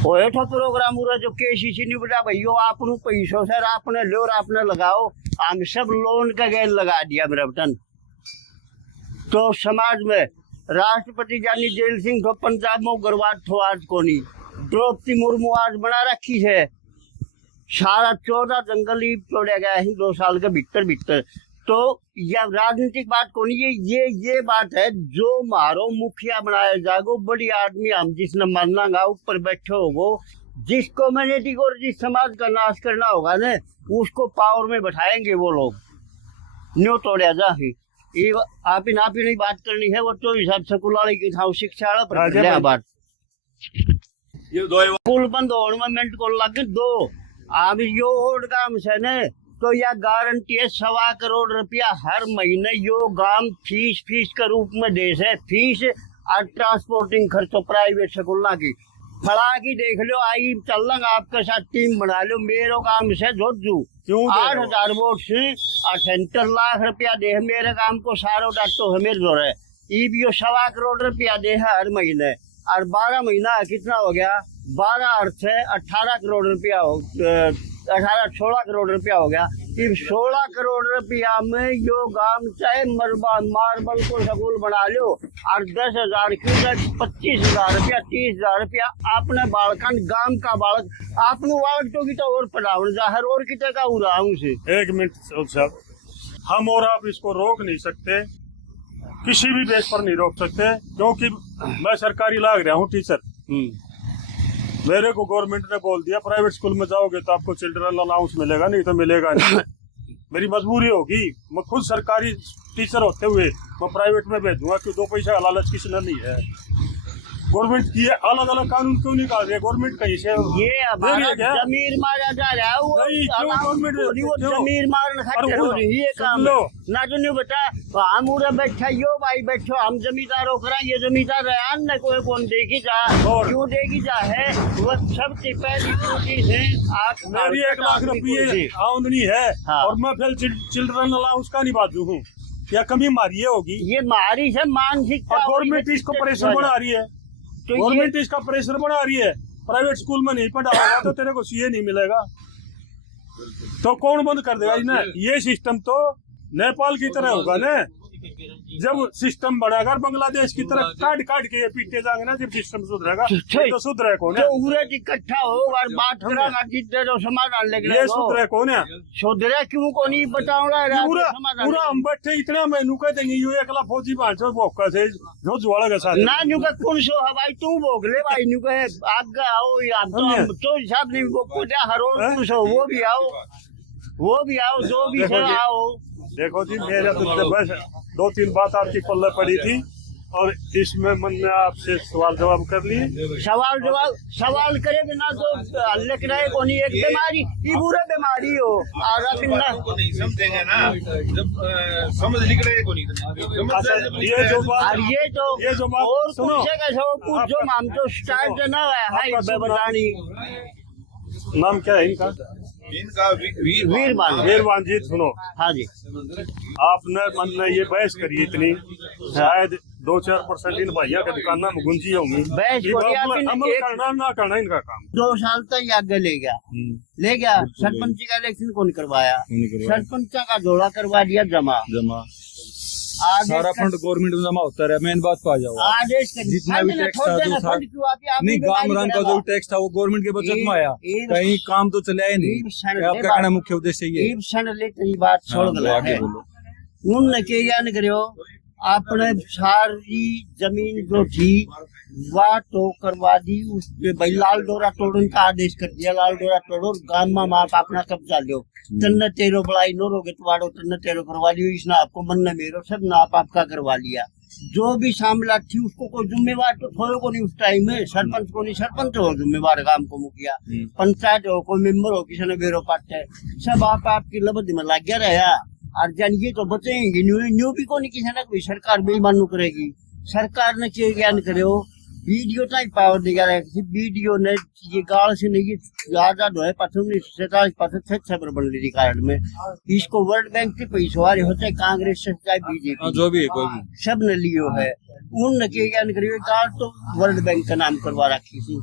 वो तो प्रोग्राम पूरा जो KCC नहीं बता भैया आपने पैसों से आपने लो और आपने लगाओ, हम सब लोन का गैल लगा दिया मेरा बटन। तो समाज में राष्ट्रपति जानी जेल सिंह तो पंजाब में उग्रवाद थो आज को नहीं, द्रौपदी मुर्मू आज बना रखी है, सारा 14 जंगल ही तोड़ा गया है 2 साल के भीतर। तो यह राजनीतिक बात को नहीं है, ये बात है जो मारो मुखिया बनाया जाएगा, बड़ी आदमी हम जिसने मानना ऊपर बैठे होगो, जिस कम्युनिटी को जिस समाज का नाश करना होगा ना, उसको पावर में बैठाएंगे वो लोग, न्यू तोड़ा जा ही। आप ही नहीं बात करनी है, वो तो हिसाब से कुलाड़ी की था शिक्षा पर बात ये दो पुल बंद ऑर्नामेंट को लगे 2 अब यो ओड काम से ने, तो यह गारंटी है 1.25 करोड़ रुपया हर महीने यो गांव फीस के रूप में दे से, फीस और ट्रांसपोर्टिंग खर्चो प्राइवेट स्कूल की फड़ा की देख लो, आई चल रहा आपके साथ टीम बना लो, मेरो काम से जोजू 8,000 वोट से 78 लाख रुपया दे मेरे काम को सारो डाटो है मेरे जोर है, ये भी 1.25 करोड़ रुपया दे है हर महीने, और 12 महीना कितना हो गया, 12 अर्थ है 18 करोड़ रुपया हो, 16 करोड़ रुपया हो गया। इस 16 करोड़ रुपया में यो गांव चाहे मार्बल को स्कूल बना लो, और 10,000 की 25,000 रुपया 30,000 रुपया अपने बालकन गांव का बालक आपने बालक तो और पढ़ाओ जाहिर और कितने का उड़ा से। 1 मिनट साहब, हम और आप इसको रोक नहीं सकते, किसी भी बेस पर नहीं रोक सकते, क्योंकि मैं सरकारी लाग रहा हूँ टीचर। मेरे को गवर्नमेंट ने बोल दिया प्राइवेट स्कूल में जाओगे तो आपको चिल्ड्रन अलाउंस मिलेगा, नहीं तो मिलेगा नहीं। मेरी मजबूरी होगी, मैं खुद सरकारी टीचर होते हुए मैं प्राइवेट में भेजूंगा, कि 2 पैसा का लालच किसी ने नहीं है। गवर्नमेंट की अलग अलग कानून क्यों निकाल रही है गवर्नमेंट कहीं से? ये हमारा जमीर मारा जा रहा है, वो नहीं, क्यों गवर्नमेंट वो जमीर मारने खातिर हो रही है ये काम लो। ना। तो नहीं बता हम उरे बैठा यो भाई बैठो, हम जमींदारों करा, ये जमींदार है न कोई कौन देगी जा, और क्यों देगी जा है वो सबसे पहली चीज है। मेरी 1 लाख रुपये आमदनी है, हाँ। और मैं फिर चिल्ड्रन अलाउंस का नहीं बाजू हूँ, क्या कमी मारी होगी? ये मारी से मानसिकता, गवर्नमेंट इसको प्रेशर बना रही है, तो गवर्नमेंट इसका प्रेशर बना रही है। प्राइवेट स्कूल में नहीं पढ़ाएगा तो तेरे को सीए नहीं मिलेगा, तो कौन बंद कर देगा इन्हें? ये सिस्टम तो नेपाल की तरह होगा ना, जब सिस्टम बढ़ेगा बांग्लादेश की तरह काट काट के ये पीटे जाएंगे ना, जब सिस्टम सुधरेगा। तो सुधरे कौन है? तो उरे इकट्ठा हो और बात हो रहा जितने जो समाधान लेके ये सुधरे कौन है? सुधरे क्यों को नहीं बताऊंगा पूरा हम बैठे इतना मेनू कह देंगे यो एकला फौजी भाषा भोका से जो जुआड़ा के साथ ना न्यू का कौन सो हवाई तू भोग ले भाई न्यू कहे आगे आओ या तो हिसाब नहीं वो पूजा हरो कौन सो वो भी आओ जो भी से आओ। देखो जी, मेरे तो बस 2-3 बात आपकी पल्ले पड़ी थी, और इसमें मन में आपसे सवाल जवाब कर लिए। सवाल करे बिना तो लिख रहे को नहीं। एक बीमारी ये पूरा बीमारी हो आधा बिना नहीं समझेंगे ना, जब समझ निकले को नहीं। ये जो बात और ये जो बात और सुनो, पूछेगा पूछ जो हम तो स्टार्ट ना है बतानी। नाम क्या है इनका? वीरवान जी। सुनो, हाँ जी, आपने मन में ये बहस करी इतनी, शायद 2-4% इन भैया के दुकान में गुंजी होंगी। अमल करना ना करना इनका काम। 2 साल तक आगे ले गया सरपंच का इलेक्शन कौन करवाया? सरपंच का जोड़ा करवा दिया जमा। सारा फंड गवर्नमेंट में जमा होता है। मेन बात पे आ जाओ, आदेश जितना भी टैक्स था जो था नहीं, गामरान का जो टैक्स था वो गवर्नमेंट के बजट में आया, कहीं काम तो चले नहीं। आपका कहना मुख्य उद्देश्य ये बात छोड़ गया उन क्या करो, आपने सारी जमीन जो थी वह तो करवा दी, उस भाई लाल डोरा तोड़ने का आदेश कर दिया। लाल डोरा तोड़ो, गांव में आप अपना कब्जा लो, तन्ने तेरो बड़ाई नो रोगे तुम्हारो, तन्ने तेरो करवा लियो, इसने आपको मन न मेरो सब ना आपका करवा लिया। जो भी शामिल थी उसको कोई जिम्मेवार तो थोड़े को नहीं उस टाइम में, सरपंच को नहीं, सरपंच हो जिम्मेवार काम को मुखिया, पंचायत हो, कोई मेम्बर हो, किसी ने बेरो पाटे सब आपकी लबद में लग गया रहा। और जानिए तो बचेंगे न्यू भी को नहीं, किसी ने कोई सरकार बेईमानू करेगी। सरकार ने ज्ञान करे वीडियो टाइम पावर दिया वीडियो ने ये गाल से नहीं आजाद है 47% बन ली कार्ड में। इसको वर्ल्ड बैंक के पैसे वाले होते कांग्रेस से चाहे बीजेपी जो भी है कोई भी सब ने लियो है। उन क्या करिए कार्ड तो वर्ल्ड बैंक का नाम करवा रखी थी,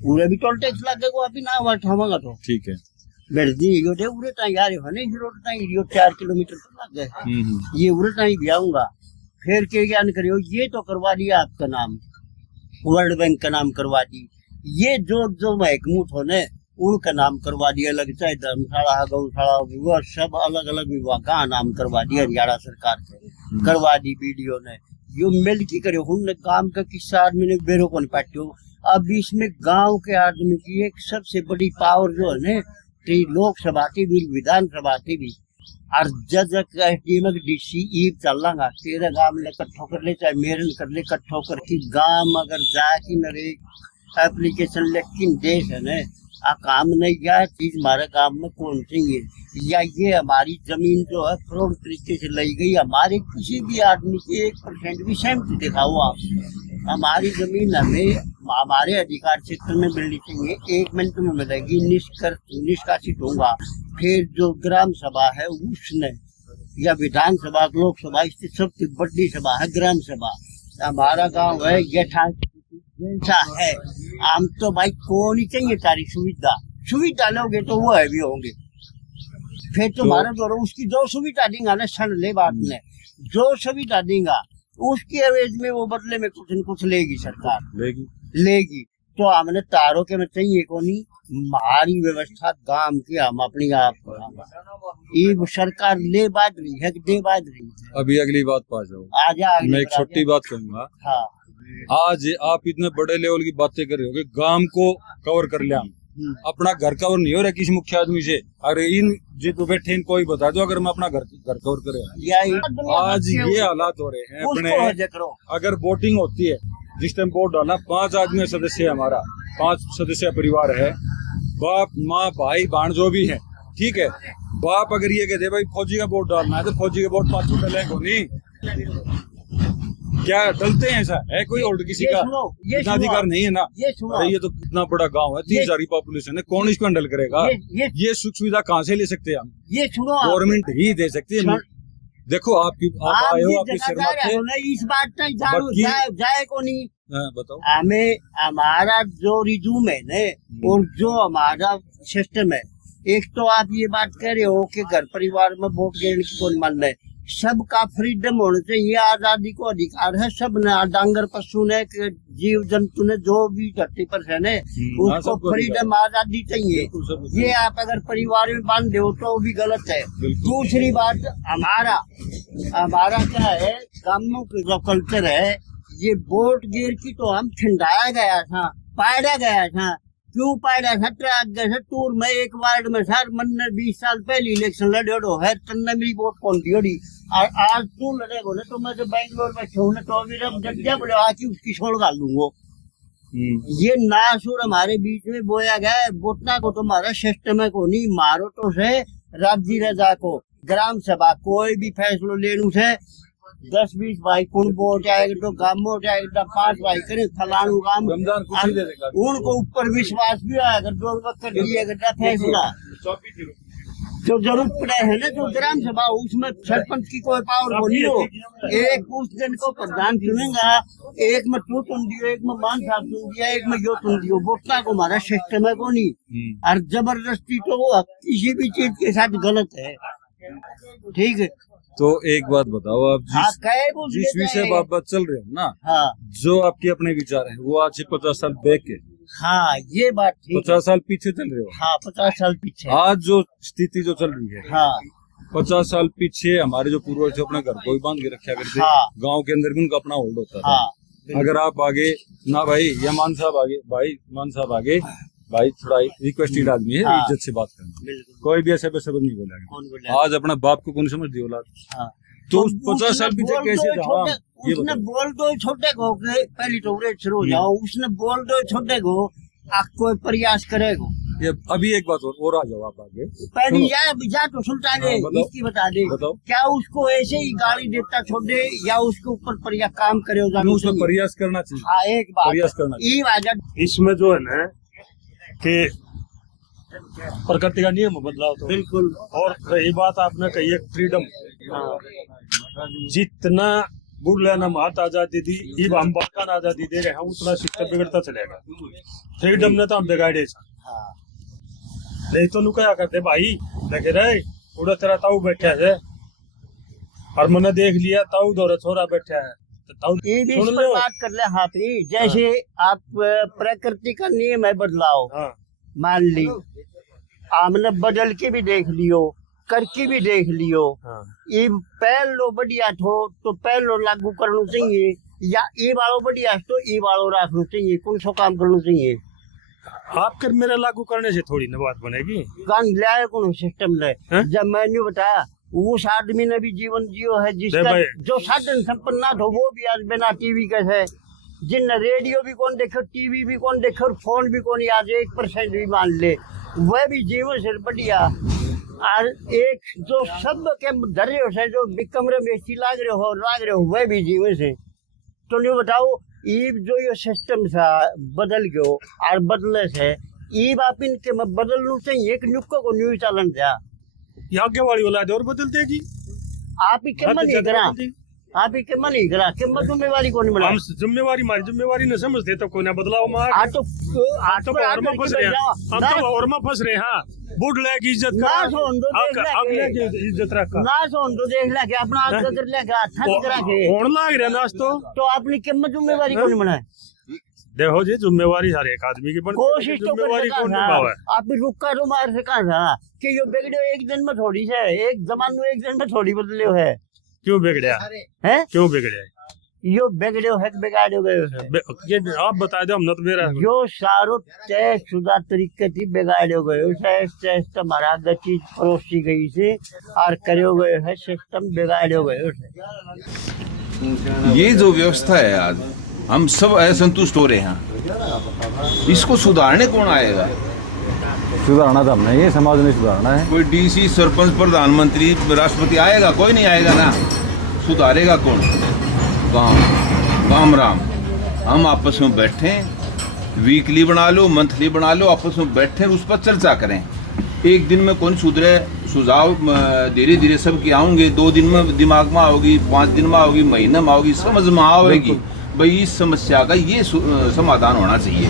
पूरे भी टोल टैक्स लगे को अभी ना उठाऊंगा तो ठीक है। बेल्दी ये उरे टाइम यार है नहीं रोड टाइम ये 4 किलोमीटर तो लग गए, ये उरे टाइम भी आऊंगा। फिर क्या करियो ये तो करवा दिया आपका नाम, वर्ल्ड बैंक का नाम करवा दी। ये जो महकमूत होने उनका नाम करवा दिया, लगता है धर्मशाला गौशाला विभाग सब अलग अलग विभाग का नाम करवा दिया हरियाणा सरकार से करवा दी वीडियो ने। यो मिल की करे उन काम का किस्सा आदमी ने बेरो को नहीं पाटियो। अब इसमें गांव के आदमी की एक सबसे बड़ी पावर जो है ना, लोकसभा की भी विधानसभा की भी, और जज डीसी ईब चलांगा तेरे गांव में इकट्ठो कर ले, चाहे मेरन कर ले इकट्ठो कर की गांव अगर जाके मेरे एप्लीकेशन लेकिन देश है ना आ काम नहीं गया चीज हमारे गांव में कौन सी है, या ये हमारी जमीन जो है फ्रॉड तरीके से ली गई, हमारे किसी भी आदमी की 1% भी सहमति दिखाओ आप। हमारी जमीन हमें हमारे अधिकार क्षेत्र में मिलनी चाहिए, 1 मिनट में मिलेगी, निष्कासित होगा। फिर जो ग्राम सभा है उसने या विधानसभा लोकसभा इससे सबसे बड़ी सभा है ग्राम सभा। हमारा गांव है जैसा है, हम तो भाई कौन ही चाहिए तारी सुविधा लोगे तो वो है भी होंगे। फिर तुम्हारा जो उसकी जो सुविधा देंगे ना सन ले बात ने जो सुविधा देंगे उसकी एवज में वो बदले में कुछ न कुछ लेगी सरकार लेगी। तो हमने तारों के में चाहिए को नहीं, हमारी व्यवस्था गांव की हम अपनी आप ये सरकार ले बात रही है कि दे बात रही है। अभी अगली बात पा जाओ। आजा मैं एक छोटी बात कहूंगा। हाँ आज आप इतने बड़े लेवल की बातें कर रहे हो कि गांव को कवर कर लिया, अपना घर कवर नहीं हो रहा किसी मुख्य आदमी से। अरे इन जी तो बैठे इनको ही बता दो अगर मैं अपना घर कवर करे। आज ये हालात हो रहे हैं अपने। अगर वोटिंग होती है जिस टाइम वोट डालना, 5 आदमी सदस्य है हमारा, 5 सदस्य परिवार है, बाप माँ भाई भाण जो भी है, ठीक है। बाप अगर ये कहते भाई फौजी का वोट डालना है तो फौजी का वोट 5 डले को नहीं, क्या डलते हैं? ऐसा है कोई और किसी का इतना अधिकार नहीं है ना। अरे ये तो कितना बड़ा गांव है, 30,000 की पॉपुलेशन है, कौन इसको हैंडल करेगा? ये सुख सुविधा कहाँ से ले सकते हैं हम? ये सुनो, गवर्नमेंट ही दे सकती है। देखो आप आए हो, आपकी शर्मा थे इस बात जाए को नहीं। बताओ हमें हमारा जो रिज्यूम है ना और जो हमारा सिस्टम है, एक तो आप ये बात कह रहे हो कि घर परिवार में वोट देने की कौन मान रहा है, सबका फ्रीडम होना चाहिए, आजादी को अधिकार है सब ने, डांगर पशु ने, जीव जंतु ने, जो भी 30% है उसको फ्रीडम आजादी चाहिए। ये आप अगर परिवार में बांध हो तो भी गलत है। दूसरी बात, हमारा क्या है, गांवों का जो कल्चर है, ये वोट गिर की तो हम ठंडाया गया था, पाया गया था। क्यों पाया था? टूर में एक वार्ड में सर मन ने 20 साल पहले इलेक्शन लड़ो है, तन्ने मेरी वोट कौन दी, और आज तू लड़ेगो ना तो मैं जो बैंगलोर में छू ना तो अभी जब बड़े आके उसकी छोड़ डाल दूंगा। ये नासुर हमारे बीच में बोया गया है। वोटना को तो हमारा सिस्टम है को नहीं, मारो तो से राज्य रजा को, ग्राम सभा कोई भी फैसलो लेनू से 10-20 भाई कुण वोट आएगा तो गांव में जाएगा, 5 भाई करे फलानु गांव, उनको ऊपर विश्वास भी आएगा, 2 वक्त दिएगा फैसला जो जरूरत पड़े है ना। जो ग्राम सभा उसमें सरपंच की कोई पावर को नहीं हो, एक उस दिन को प्रधान चुनेगा, एक में तू चुन दियो, एक में मान साहब चुन दिया, एक में यो चुन दियो। वोटना को हमारा सिस्टम है को नहीं, और जबरदस्ती तो वो किसी भी चीज के साथ गलत है, ठीक है। तो एक बात बताओ, आप जिस विषय पर बात चल रहे हो ना, हाँ, जो आपके अपने विचार है वो आज से 50 साल बैक है। हाँ ये बात ठीक, 50 साल पीछे चल रहे हो। हाँ 50 साल पीछे। आज जो स्थिति जो चल रही है, हाँ 50 साल पीछे हमारे जो पूर्वज अपने घर को ही बांध के रखा करते, हाँ, गांव के अंदर भी उनका अपना होल्ड होता था। हाँ, अगर आप आगे ना भाई, या मान साहब आगे, भाई मान साहब आगे, भाई थोड़ा रिक्वेस्टेड आदमी है, हाँ, इज्जत से बात करना, कोई भी ऐसे शब्द नहीं बोलेगा। आज अपना बाप को कौन समझ दियो औलाद, हाँ, तो 50 साल पीछे कैसे जाओ? उसने बोल दो छोटे को पहली तो शुरू हो जाओ, उसने बोल दो छोटे को आप कोई प्रयास करेगा। ये अभी एक बात और आ जाओ आप आगे। पहली या तो सुल्तान है, इसकी बता दे, क्या उसको ऐसे ही गाली देता छोड़ दे या उसके ऊपर प्रयास काम करे? उसमें प्रयास करना चाहिए। हाँ एक बात प्रयास करना चाहिए। इसमें जो है ना कि प्रकृति का नियम बदलाव तो बिल्कुल। और रही बात आपने कही है फ्रीडम, जितना बुढ़ले ने मात आजादी दी, अब हम बालकान आजादी दे रहे हैं, उतना सिस्टम बिगड़ता चलेगा। फ्रीडम ने तो हम बिगाड़े, नहीं तो क्या करते भाई, देखे रहे उड़ा तेरा ताऊ बैठा है और मैंने देख लिया ताऊ दौरा छोरा बैठा है, ये भी इस पर बात कर ले। हाँ जैसे आप प्रकृति का नियम है बदलाव, मान ली हमने बदल के भी देख लियो, करके भी देख लियो, ये पहलो बढ़िया तो पहलो लागू करना चाहिए, या ये वालों बढ़िया तो ये वालों रखना चाहिए, कौन सा काम करना चाहिए? आपके मेरे लागू करने से थोड़ी ना बात बनेगी। कान लाए कौन सिस्टम ले, जब मैंने बताया उस आदमी ने भी जीवन जियो है जिसका जो साधन संपन्न ना हो, वो भी आज बिना टीवी के है, जिन रेडियो भी कौन देखे, टीवी भी कौन देखे, और फोन भी कौन, आज 1% भी मान ले, वह भी जीवन से बढ़िया। और एक जो सब के धरे से जो कमरे में एसी लाग रहे हो वह भी जीवन से। तो नहीं बताओ, ये जो ये सिस्टम था बदल गयो, और बदले से ये आप इनके में बदलना चाहिए, एक नुक्को को न्यू चलन था, आगे वाली औलाद और बदल देगी। आप ही के मन नहीं करा, आप ही के मन नहीं करा, कि जिम्मेवारी कौन बना? हम जिम्मेवारी हमारी जिम्मेवारी न समझते तो कोई ना बदलाव मार। तो और में फंस रहे हैं, हम तो और में फंस रहे हैं। बुढ़ की इज्जत ना सोन दो देख ले, इज्जत रखा ना सोन दो देख ले, अपना हाथ कर ले, अच्छा करा के होने लग रहा नाच तो अपनी कीमत जिम्मेवारी कौन बनाए? देखो जी जिम्मेवारी हर एक आदमी की बनती है, कोशिश तो कर जिम्मेवारी सका कौन था। निभावे? आप भी रुका तो मार सका था कि यो बिगड़े एक दिन में थोड़ी से एक जमान में एक दिन में थोड़ी बदले है। क्यों बिगड़या? हैं क्यों बिगड़या? यो बिगड़े है कि बिगाड़े गए है? ये आप बता दो, हम न तो मेरा यो सारो तय शुदा तरीके थी बिगाड़े गए है। हमारा गति परोसी गई थी और करे गए है, सिस्टम बिगाड़े गए है। ये जो व्यवस्था है आज, हम सब असंतुष्ट हो रहे हैं। इसको सुधारने कौन आएगा? सुधारना तो हमने ये समाज ने सुधारना है। कोई डीसी, सरपंच, प्रधानमंत्री, राष्ट्रपति आएगा? कोई नहीं आएगा ना। सुधारेगा कौन? काम राम। हम आपस में बैठे, वीकली बना लो, मंथली बना लो, आपस में बैठे उस पर चर्चा करें। एक दिन में कौन सुधरे? सुझाव धीरे धीरे सबके आऊंगे। 2 दिन में दिमाग में आओगी, 5 दिन में आओगी, महीने में आओगी, समझ में आएगी भाई इस समस्या का ये समाधान होना चाहिए।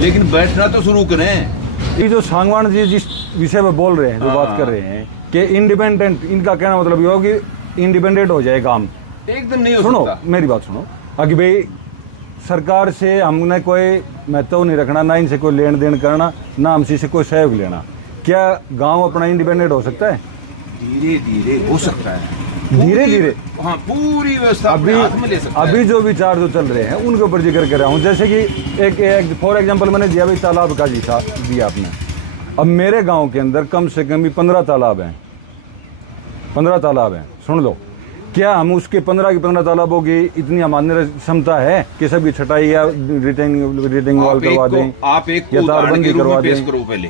लेकिन बैठना तो शुरू करें। ये जो सांगवान जी जिस विषय में बोल रहे हैं, जो बात कर रहे हैं कि इंडिपेंडेंट, इनका कहना मतलब ये हो कि इंडिपेंडेंट हो जाए काम। एकदम नहीं हो सुनो सकता। मेरी बात सुनो। अभी भाई सरकार से हमने कोई महत्व नहीं रखना, ना इनसे कोई लेन देन करना, ना हमसे से कोई सहयोग लेना। क्या गांव अपना इंडिपेंडेंट हो सकता है? धीरे धीरे हो सकता है। धीरे धीरे हाँ, पूरी व्यवस्था अभी अपने हाथ में ले सकता है। अभी जो विचार जो चल रहे हैं उनके ऊपर जिक्र कर रहा हूँ। जैसे कि एक फॉर एग्जांपल मैंने दिया भाई तालाब का दिया आपने। अब मेरे गांव के अंदर कम से कम भी 15 तालाब हैं। 15 तालाब हैं, सुन लो। क्या हम उसके 15 के 15 तालाबों की इतनी हमारी क्षमता है कि सबकी छटाई या रिटेनिंग वॉल करवा दें? आप एक या को उदाहरण तारबंदी के रूप करवा में पेश दें? करो पहले।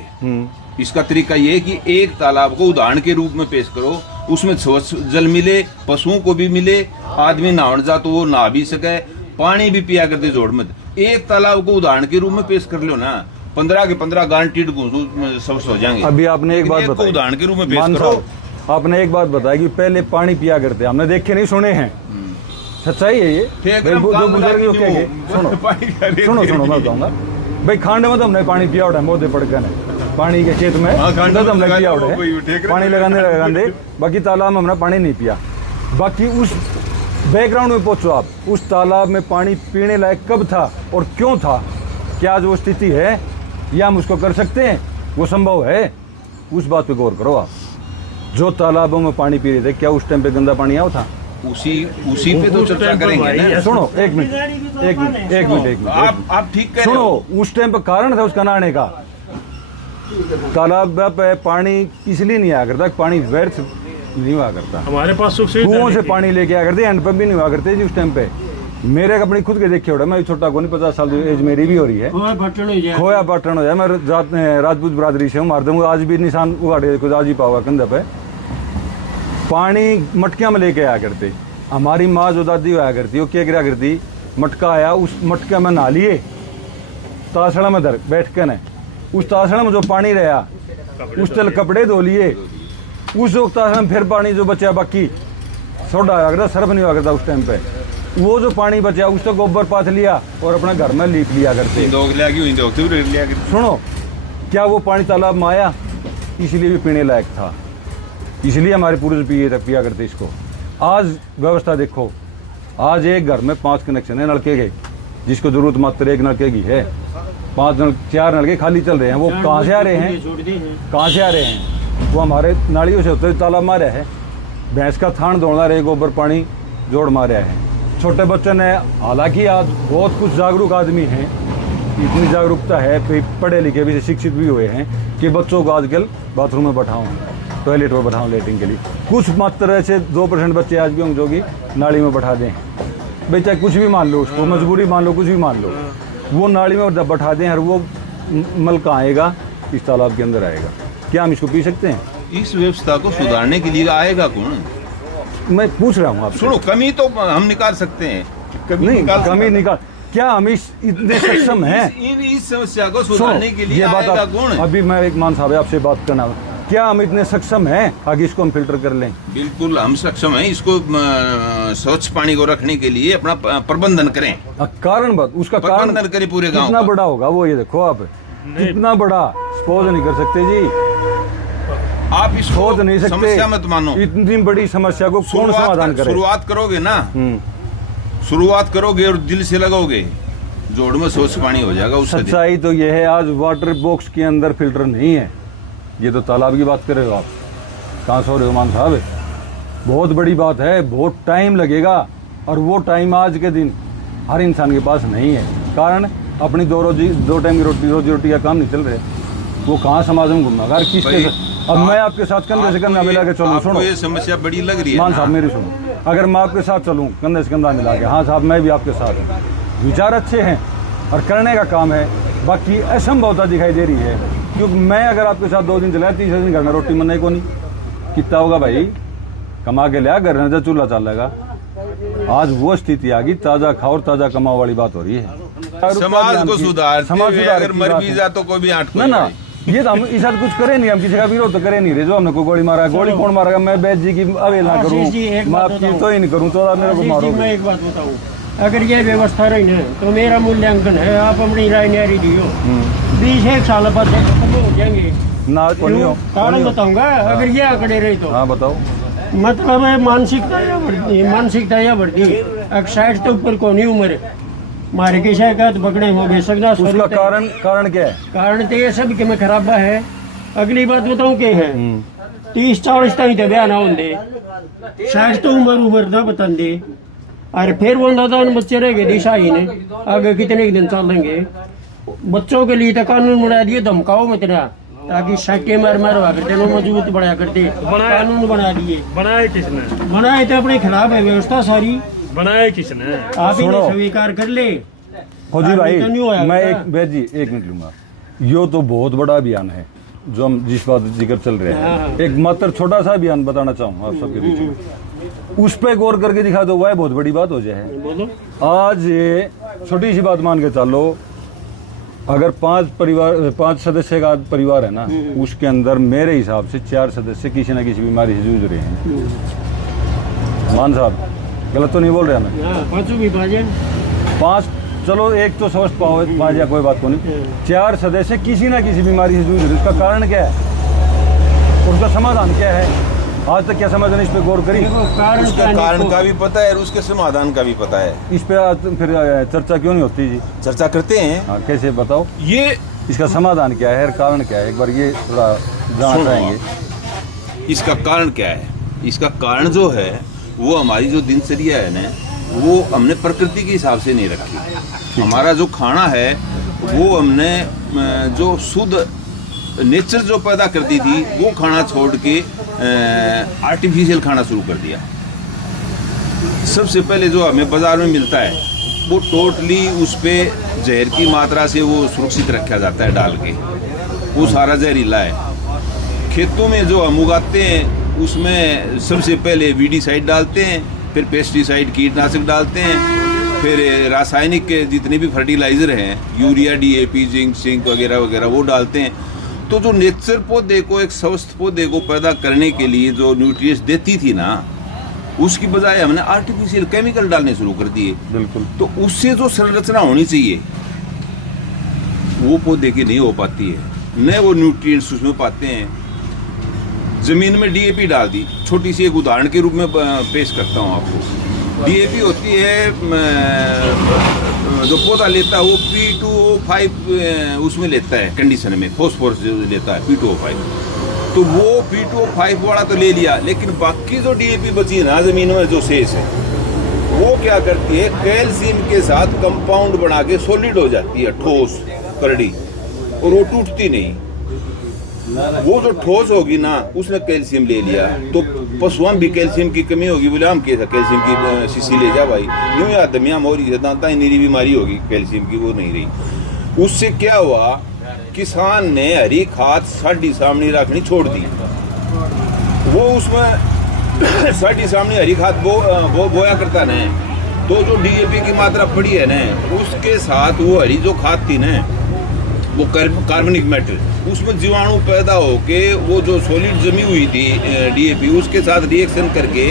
इसका तरीका ये है कि एक तालाब को उदाहरण के रूप में पेश करो, उसमें स्वच्छ जल मिले, पशुओं को भी मिले, आदमी नहाने जा तो वो नहा भी सके, पानी भी पिया करते जोड़ मत। एक तालाब को उदाहरण के रूप में पेश कर लो ना, 15 के 15 गारंटीड सब हो जाएंगे। अभी आपने एक बात को बताई, उदाहरण के रूप में पेश मान करो। साहब, आपने एक बात बताई कि पहले पानी पिया करते, हमने देखे नहीं सुने हैं। सच्चाई है ये। ठीक भाई है, जो काम बुजुर्ग लोग लगा कहेंगे, कि सुनो वो पानी का रेट सुनो गिर सुनो मैं गया। बताऊंगा भाई। खांड में तो हमने पानी पिया उठा मोदे पड़कर पानी के खेत में, हाँ, खांड उधर तो में हमने पिया लगाने उठे वो कोई ठीक है। पानी लगाने बाकी तालाब में हमने पानी नहीं पिया। बाकी उस बैकग्राउंड में पहुंचो आप, उस तालाब में पानी पीने लायक कब था और क्यों था? क्या आज वो स्थिति है या हम उसको कर सकते हैं? वो संभव है? उस बात पे गौर करो आप। जो तालाबों में पानी पी रहे थे, क्या उस टाइम पे गंदा पानी आया था? उसी पे तो चर्चा करेंगे ना। सुनो एक मिनट आप ठीक कह रहे सुनो। हो। उस टाइम पे कारण था उसका नहाने का। तालाब पे पानी इसलिए नहीं आया करता, पानी व्यर्थ नहीं हुआ करता। हमारे पास सुख कुओं से पानी लेके आया करते, हैंडपंप भी नहीं हुआ करते जी उस टाइम पे। मेरे अपनी खुद के देखे हो, मैं छोटा को नहीं, 50 साल की एज मेरी भी हो रही है। खोया बटन हो जाए। मैं राजपूत बरादरी से हूँ, मार दूंगा आज भी निशान उगाड़े खुद आज ही पावा कंधे पे। पानी मटकिया में लेके आया करते। हमारी माँ जो दादी हुआ करती, वो क्या करा करती, मटका आया, उस मटके में नहा लिए, तासड़ा में धर बैठ के न, उस तासड़ा में जो पानी रहा उस तल कपड़े धो लिए। उस वक्त तासड़ा में फिर पानी जो बचा बाकी सोडा आया करता, सर्फ नहीं हुआ करता उस टाइम पे। वो जो पानी बचा उससे गोबर पाथ लिया और अपना घर में लीप लिया करते। सुनो, क्या वो पानी तालाब में आया? इसलिए भी पीने लायक था, इसलिए हमारे पूर्वज पिया करते इसको। आज व्यवस्था देखो, आज एक घर में 5 कनेक्शन है नलके के, जिसको जरूरत मात्र 1 नलके की है। 4 नलके खाली चल रहे हैं। वो कहाँ से आ रहे हैं? कहाँ से आ रहे हैं? वो हमारे नालियों से होते तालाब मारे है। भैंस का थान दौड़ा रहे, गोबर पानी जोड़ मारे है। छोटे बच्चे ने, हालांकि आज बहुत कुछ जागरूक आदमी हैं, इतनी जागरूकता है, पढ़े लिखे भी, शिक्षित भी हुए हैं कि बच्चों को आजकल बाथरूम में बैठाऊँ, टॉयलेट में बैठाऊँ लेटरिन के लिए। कुछ मात्र ऐसे 2% बच्चे आज भी होंगे जो कि नाली में बैठा दें। भाई चाहे कुछ भी मान लो, उसको मजबूरी मान लो, कुछ भी मान लो, वो नाली में बैठा दें और वो मल कहाँ आएगा? इस तालाब के अंदर आएगा। क्या हम इसको पी सकते हैं? इस व्यवस्था को सुधारने के लिए आएगा कौन? मैं पूछ रहा हूँ आपसे। सुनो, कमी तो हम निकाल सकते हैं, कमी निकाल। क्या हम इतने सक्षम हैं? इस समस्या को सुधारने के लिए ये बात आएगा कौन? अभी मैं एक मान साहब आपसे बात करना, क्या हम इतने सक्षम हैं आगे इसको हम फिल्टर कर लें? बिल्कुल हम सक्षम हैं। इसको स्वच्छ पानी को रखने के लिए अपना प्रबंधन करें। कारण उसका प्रबंधन करें पूरे गांव कितना का। बड़ा होगा वो, ये देखो आप कितना बड़ा सपोज नहीं कर सकते जी। आप इसको सोच नहीं सकते, समस्या मत मानो। इतनी बड़ी समस्या को कौन समाधान करे? शुरुआत करोगे ना, शुरुआत करोगे और दिल से लगोगे जोड़ में स्वच्छ पानी हो जाएगा उससे। सच्चाई तो यह है, आज वाटर बॉक्स के अंदर फिल्टर नहीं है। ये तो तालाब की बात कर रहे हो आप, कहाँ से हो रहे हो मान साहब? बहुत बड़ी बात है, बहुत टाइम लगेगा, और वो टाइम आज के दिन हर इंसान के पास नहीं है। कारण अपनी दो टाइम की रोजी रोटी का काम नहीं चल रहे, वो कहाँ समाज में घूमना। अगर किसके अब मैं आपके साथ कंधे से कंधा मिला के चलूँ, सुनो ये समस्या बड़ी लग रही है मान ना? साहब मेरी सुनो, अगर मैं आपके साथ चलूँ कंधे से कंधा मिला के, हाँ साहब मैं भी आपके साथ हूँ, विचार अच्छे हैं और करने का काम है, बाकी असंभवता दिखाई दे रही है। क्योंकि मैं अगर आपके साथ 2 दिन चलाया, तीसरे दिन घर में रोटी बनने को नहीं, कितना होगा भाई? कमा के लिया, घर में जो चूल्हा चलेगा। आज वो स्थिति आ गई, ताजा खाओ और ताजा कमाओ वाली बात हो रही है। समाज को सुधार, समाज सुधार अगर मर भी जा तो कोई भी आंट ना ये तो हम इस साथ कुछ करे नहीं, हम किसी का विरोध तो करे नहीं रहे। जो हमने कोई गोली मारा, गोली कौन मारेगा? मैं बैद जी की अवहेलना करूँ, आशीष जी, एक मैं बात आपकी बताऊं। तो ही नहीं करूँ, तो आप मेरे को आशीष जी, मारो। मैं एक बात बताऊं, अगर ये व्यवस्था रही ना तो मेरा मूल्यांकन है, आप अपनी राय न्यारी दियो, 20-1 साल बाद खत्म हो जाएंगे। ना को नहीं हो, कारण बताऊंगा, अगर ये आंकड़े रहे तो हाँ बताओ। मतलब है मानसिकता या बढ़ती, अब 60 तो ऊपर को नहीं उम्र मारे के शायद पकड़े हो गए सकता। उसका कारण क्या है? कारण तो ये सब के में खराबा है। अगली बात बताऊं क्या है, 30-40 तक तो ब्याह ना होंगे, 60 तो उम्र ना बता दे, और फिर वो नादान बच्चे रह गए दिशा ही ने आगे कितने दिन चलेंगे। बच्चों के लिए तो कानून बना दिए, धमकाओ मत ना, ताकि सट्टे मार हुआ करते, मजबूत बढ़ाया करते, कानून बना दिए। बनाए किसने? बनाए तो अपने खिलाफ है व्यवस्था सारी, बनाए किसने? आप ही सुनो। स्वीकार कर ले। फौजी भाई, तो नहीं होया मैं बेटा। एक बैद जी 1 मिनट लूंगा। यो तो बहुत बड़ा अभियान है जो हम जिस बात जिक्र चल रहे हाँ। हैं। एक मात्र छोटा सा अभियान बताना चाहूँ आप सबके बीच में, उस पे गौर करके दिखा दो, वह बहुत बड़ी बात हो जाए। बोलो। आज ये छोटी सी बात मान के चलो, अगर 5 सदस्य का परिवार है ना, उसके अंदर मेरे हिसाब से 4 सदस्य किसी न किसी बीमारी से जूझ रहे हैं। मान साहब गलत तो नहीं बोल रहे मैं? हाँ, पांचों भी बाजे। 5, चलो एक तो स्वस्थ पा जाए, कोई बात को नहीं, 4 सदस्य किसी ना किसी बीमारी से जूझ रहे हैं। उसका कारण क्या है? उसका समाधान क्या है? आज तक क्या समाधान, इस पे गौर करी? देखो, कारण उसका क्या कारण नहीं का भी पता है और उसके समाधान का भी पता है। इस पे आज फिर चर्चा क्यों नहीं होती जी? चर्चा करते हैं। हाँ, कैसे बताओ? ये इसका समाधान क्या है और कारण क्या है? एक बार ये थोड़ा जानना चाहेंगे। इसका कारण क्या है? इसका कारण जो है वो हमारी जो दिनचर्या है ना, वो हमने प्रकृति के हिसाब से नहीं रखी। हमारा जो खाना है वो हमने जो शुद्ध नेचर जो पैदा करती थी वो खाना छोड़ के आर्टिफिशियल खाना शुरू कर दिया। सबसे पहले जो हमें बाजार में मिलता है वो टोटली उस पे जहर की मात्रा से वो सुरक्षित रखा जाता है डाल के, वो सारा जहरीला है। खेतों में जो हम उगाते हैं उसमें सबसे पहले वीडीसाइड डालते हैं, फिर पेस्टिसाइड कीटनाशक डालते हैं, फिर रासायनिक के जितने भी फर्टिलाइज़र हैं, यूरिया, डीएपी, जिंक वगैरह वगैरह वो डालते हैं। तो जो नेचर पौधे को, एक स्वस्थ पौधे को पैदा करने के लिए जो न्यूट्रिएंट्स देती थी ना, उसकी बजाय हमने आर्टिफिशियल केमिकल डालने शुरू कर दिए। बिल्कुल। तो उससे जो संरचना होनी चाहिए वो पौधे की नहीं हो पाती है, न वो न्यूट्रिएंट्स उसमें पाते हैं। जमीन में डीएपी डाल दी, छोटी सी एक उदाहरण के रूप में पेश करता हूँ आपको। डीएपी होती है, जो पौधा लेता है वो P2O5 उसमें लेता है कंडीशन में, फॉस्फोरस जो लेता है P2O5, तो वो P2O5 वाला तो ले लिया, लेकिन बाकी जो डीएपी बची है ना जमीन में जो शेष है, वो क्या करती है, कैल्शियम के साथ कंपाउंड बना के सॉलिड हो जाती है, ठोस करड़ी, और वो टूटती नहीं। वो जो ठोस होगी ना उसने कैल्शियम ले लिया, तो पशुओं भी कैल्शियम की कमी होगी, बोले हम कैसा कैल्शियम की शीशी ले जा भाई, यूं याद दमिया हो रही है, दांता नीरी बीमारी होगी कैल्शियम की, वो नहीं रही। उससे क्या हुआ, किसान ने हरी खाद साड़ी सामने रखनी छोड़ दी, वो उसमें साड़ी सामने हरी खाद बोया करता न, तो जो डीएपी की मात्रा पड़ी है ना, उसके साथ वो हरी जो खाद थी ना, वो कार्बनिक मैटर, उसमें जीवाणु पैदा होके वो जो सॉलिड जमी हुई थी डीएपी, उसके साथ रिएक्शन करके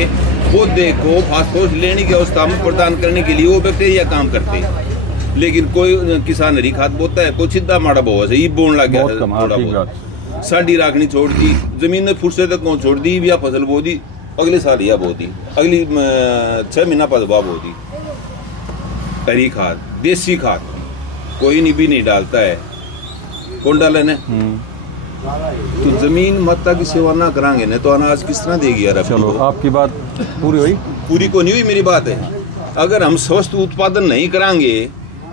पौधे को फास्फोरस लेने की अवस्था में प्रदान करने के लिए वो बैक्टीरिया काम करते हैं। लेकिन कोई किसान हरी खाद बोता है, कोई सीधा माड़ा बोआ से बोन लग गया, थोड़ा बहुत साड़ी राखनी छोड़ दी, जमीन में फुर्से तक कौन छोड़ दी, या फसल बो दी, अगले साल या बो दी, अगली 6 महीना बाद बो दी। हरी खाद, देसी खाद, कोई नहीं भी नहीं डालता है, कौन डाले ने? तो जमीन माता की सेवा ना करांगे ना तो अनाज किस तरह देगी यार? चलो आपकी बात पूरी हुई। पूरी को नहीं हुई मेरी बात है। अगर हम स्वस्थ उत्पादन नहीं करांगे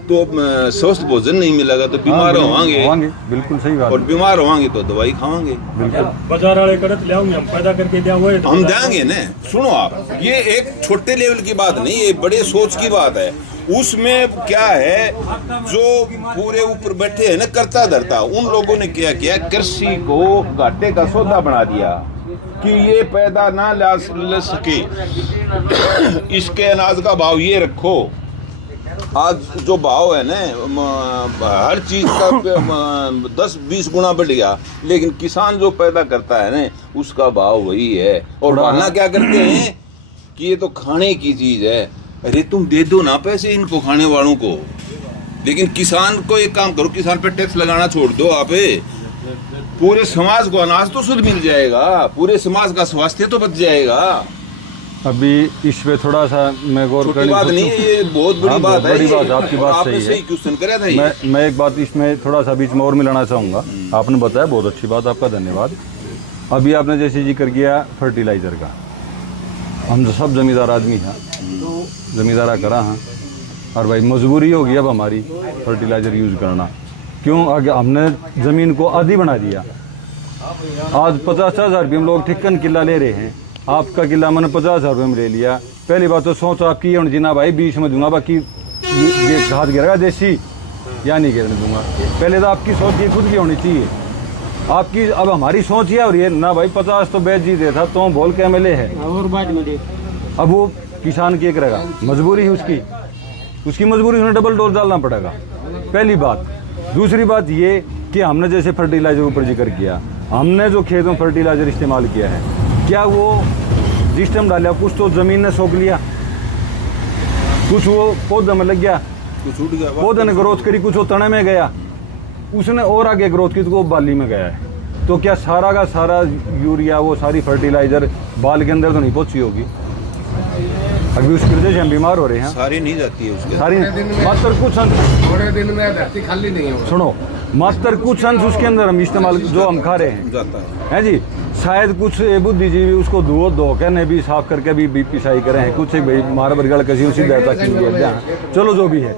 तो स्वस्थ भोजन नहीं मिलेगा तो बीमार होवांगे। बिल्कुल सही बात। और बीमार होवांगे तो दवाई खावांगे। बिल्कुल बाजार वाले करत ले आऊंगे, हम पैदा करके दिया हुआ है तो हम देंगे ना। सुनो आप, ये एक छोटे लेवल की बात नहीं, ये बड़े सोच की बात है। उसमें क्या है, जो पूरे ऊपर बैठे हैं ना कर्ता धर्ता, उन लोगों ने क्या किया, कृषि को घाटे का सौदा बना दिया कि ये पैदा ना ले सके, इसके अनाज का भाव ये रखो। आज जो भाव है ना, हर चीज का 10-20 गुना बढ़ गया, लेकिन किसान जो पैदा करता है ना उसका भाव वही है। और बहाना क्या करते हैं कि ये तो खाने की चीज है। अरे तुम दे दो ना पैसे इनको, खाने वालों को, लेकिन किसान को एक काम करो, किसान पे टैक्स लगाना छोड़ दो आप। पूरे समाज को अनाज तो शुद्ध मिल जाएगा, पूरे समाज का स्वास्थ्य तो बच जाएगा। अभी इस पे थोड़ा सा मैं गौर छोटी बात नहीं है, ये बहुत बड़ी बात है। बड़ी बात, आपकी बात आपने सही है। क्वेश्चन करा था ये। मैं एक बात इसमें थोड़ा सा बीच में और मिलाना चाहूँगा। आपने बताया, बहुत अच्छी बात, आपका धन्यवाद। अभी आपने जैसे जिक्र किया फर्टिलाइजर का, हम सब जमींदार आदमी हैं, जमींदारा करा हैं, और भाई मजबूरी होगी अब हमारी फर्टिलाइजर यूज़ करना। क्यों? आगे हमने ज़मीन को आधी बना दिया। आज 50,000 रुपये हम लोग ठिक्कन किला ले रहे हैं। आपका किला मैंने 50,000 रुपये में ले लिया। पहली बात तो सोच आपकी है जिना भाई 20 में दूंगा, बाकी ये घात गिरेगा देसी या नहीं गिरने दूंगा। पहले तो आपकी सोच ये खुद की होनी चाहिए आपकी। अब हमारी सोच ये और ये ना भाई 50 तो बेच जी देता तो बोल के MLA है, और बाद में देख अब वो किसान की करेगा, मजबूरी है उसकी मजबूरी, उन्हें डबल डोज डालना पड़ेगा, पहली बात। दूसरी बात ये कि हमने जैसे फर्टिलाइजर ऊपर जिक्र किया, हमने जो खेत में फर्टिलाइजर इस्तेमाल किया है, क्या वो जिस टाइम डाला कुछ तो ज़मीन ने सोख लिया, कुछ वो पौधे में लग गया, कुछ उठ गया, पौधे ने ग्रोथ करी, कुछ वो तने में गया, उसने और आगे ग्रोथ की तो वो बाली में गया है। तो क्या सारा का सारा यूरिया, वो सारी फर्टिलाइजर बाल के अंदर तो नहीं पहुंची होगी? अभी उसकी वजह से हम बीमार हो रहे हैं। सारी नहीं जाती है उसके, सारी मात्र कुछ अंश, थोड़े दिन में धरती खाली नहीं हो। सुनो, मात्र कुछ अंश उसके अंदर हम इस्तेमाल जो हम खा रहे हैं जाता है जी। शायद कुछ बुद्धिजीवी उसको धो के ने भी साफ करके भी पिसाई करे हैं, कुछ भाई मार बरगड़ कसी उसी देता की, चलो जो भी है।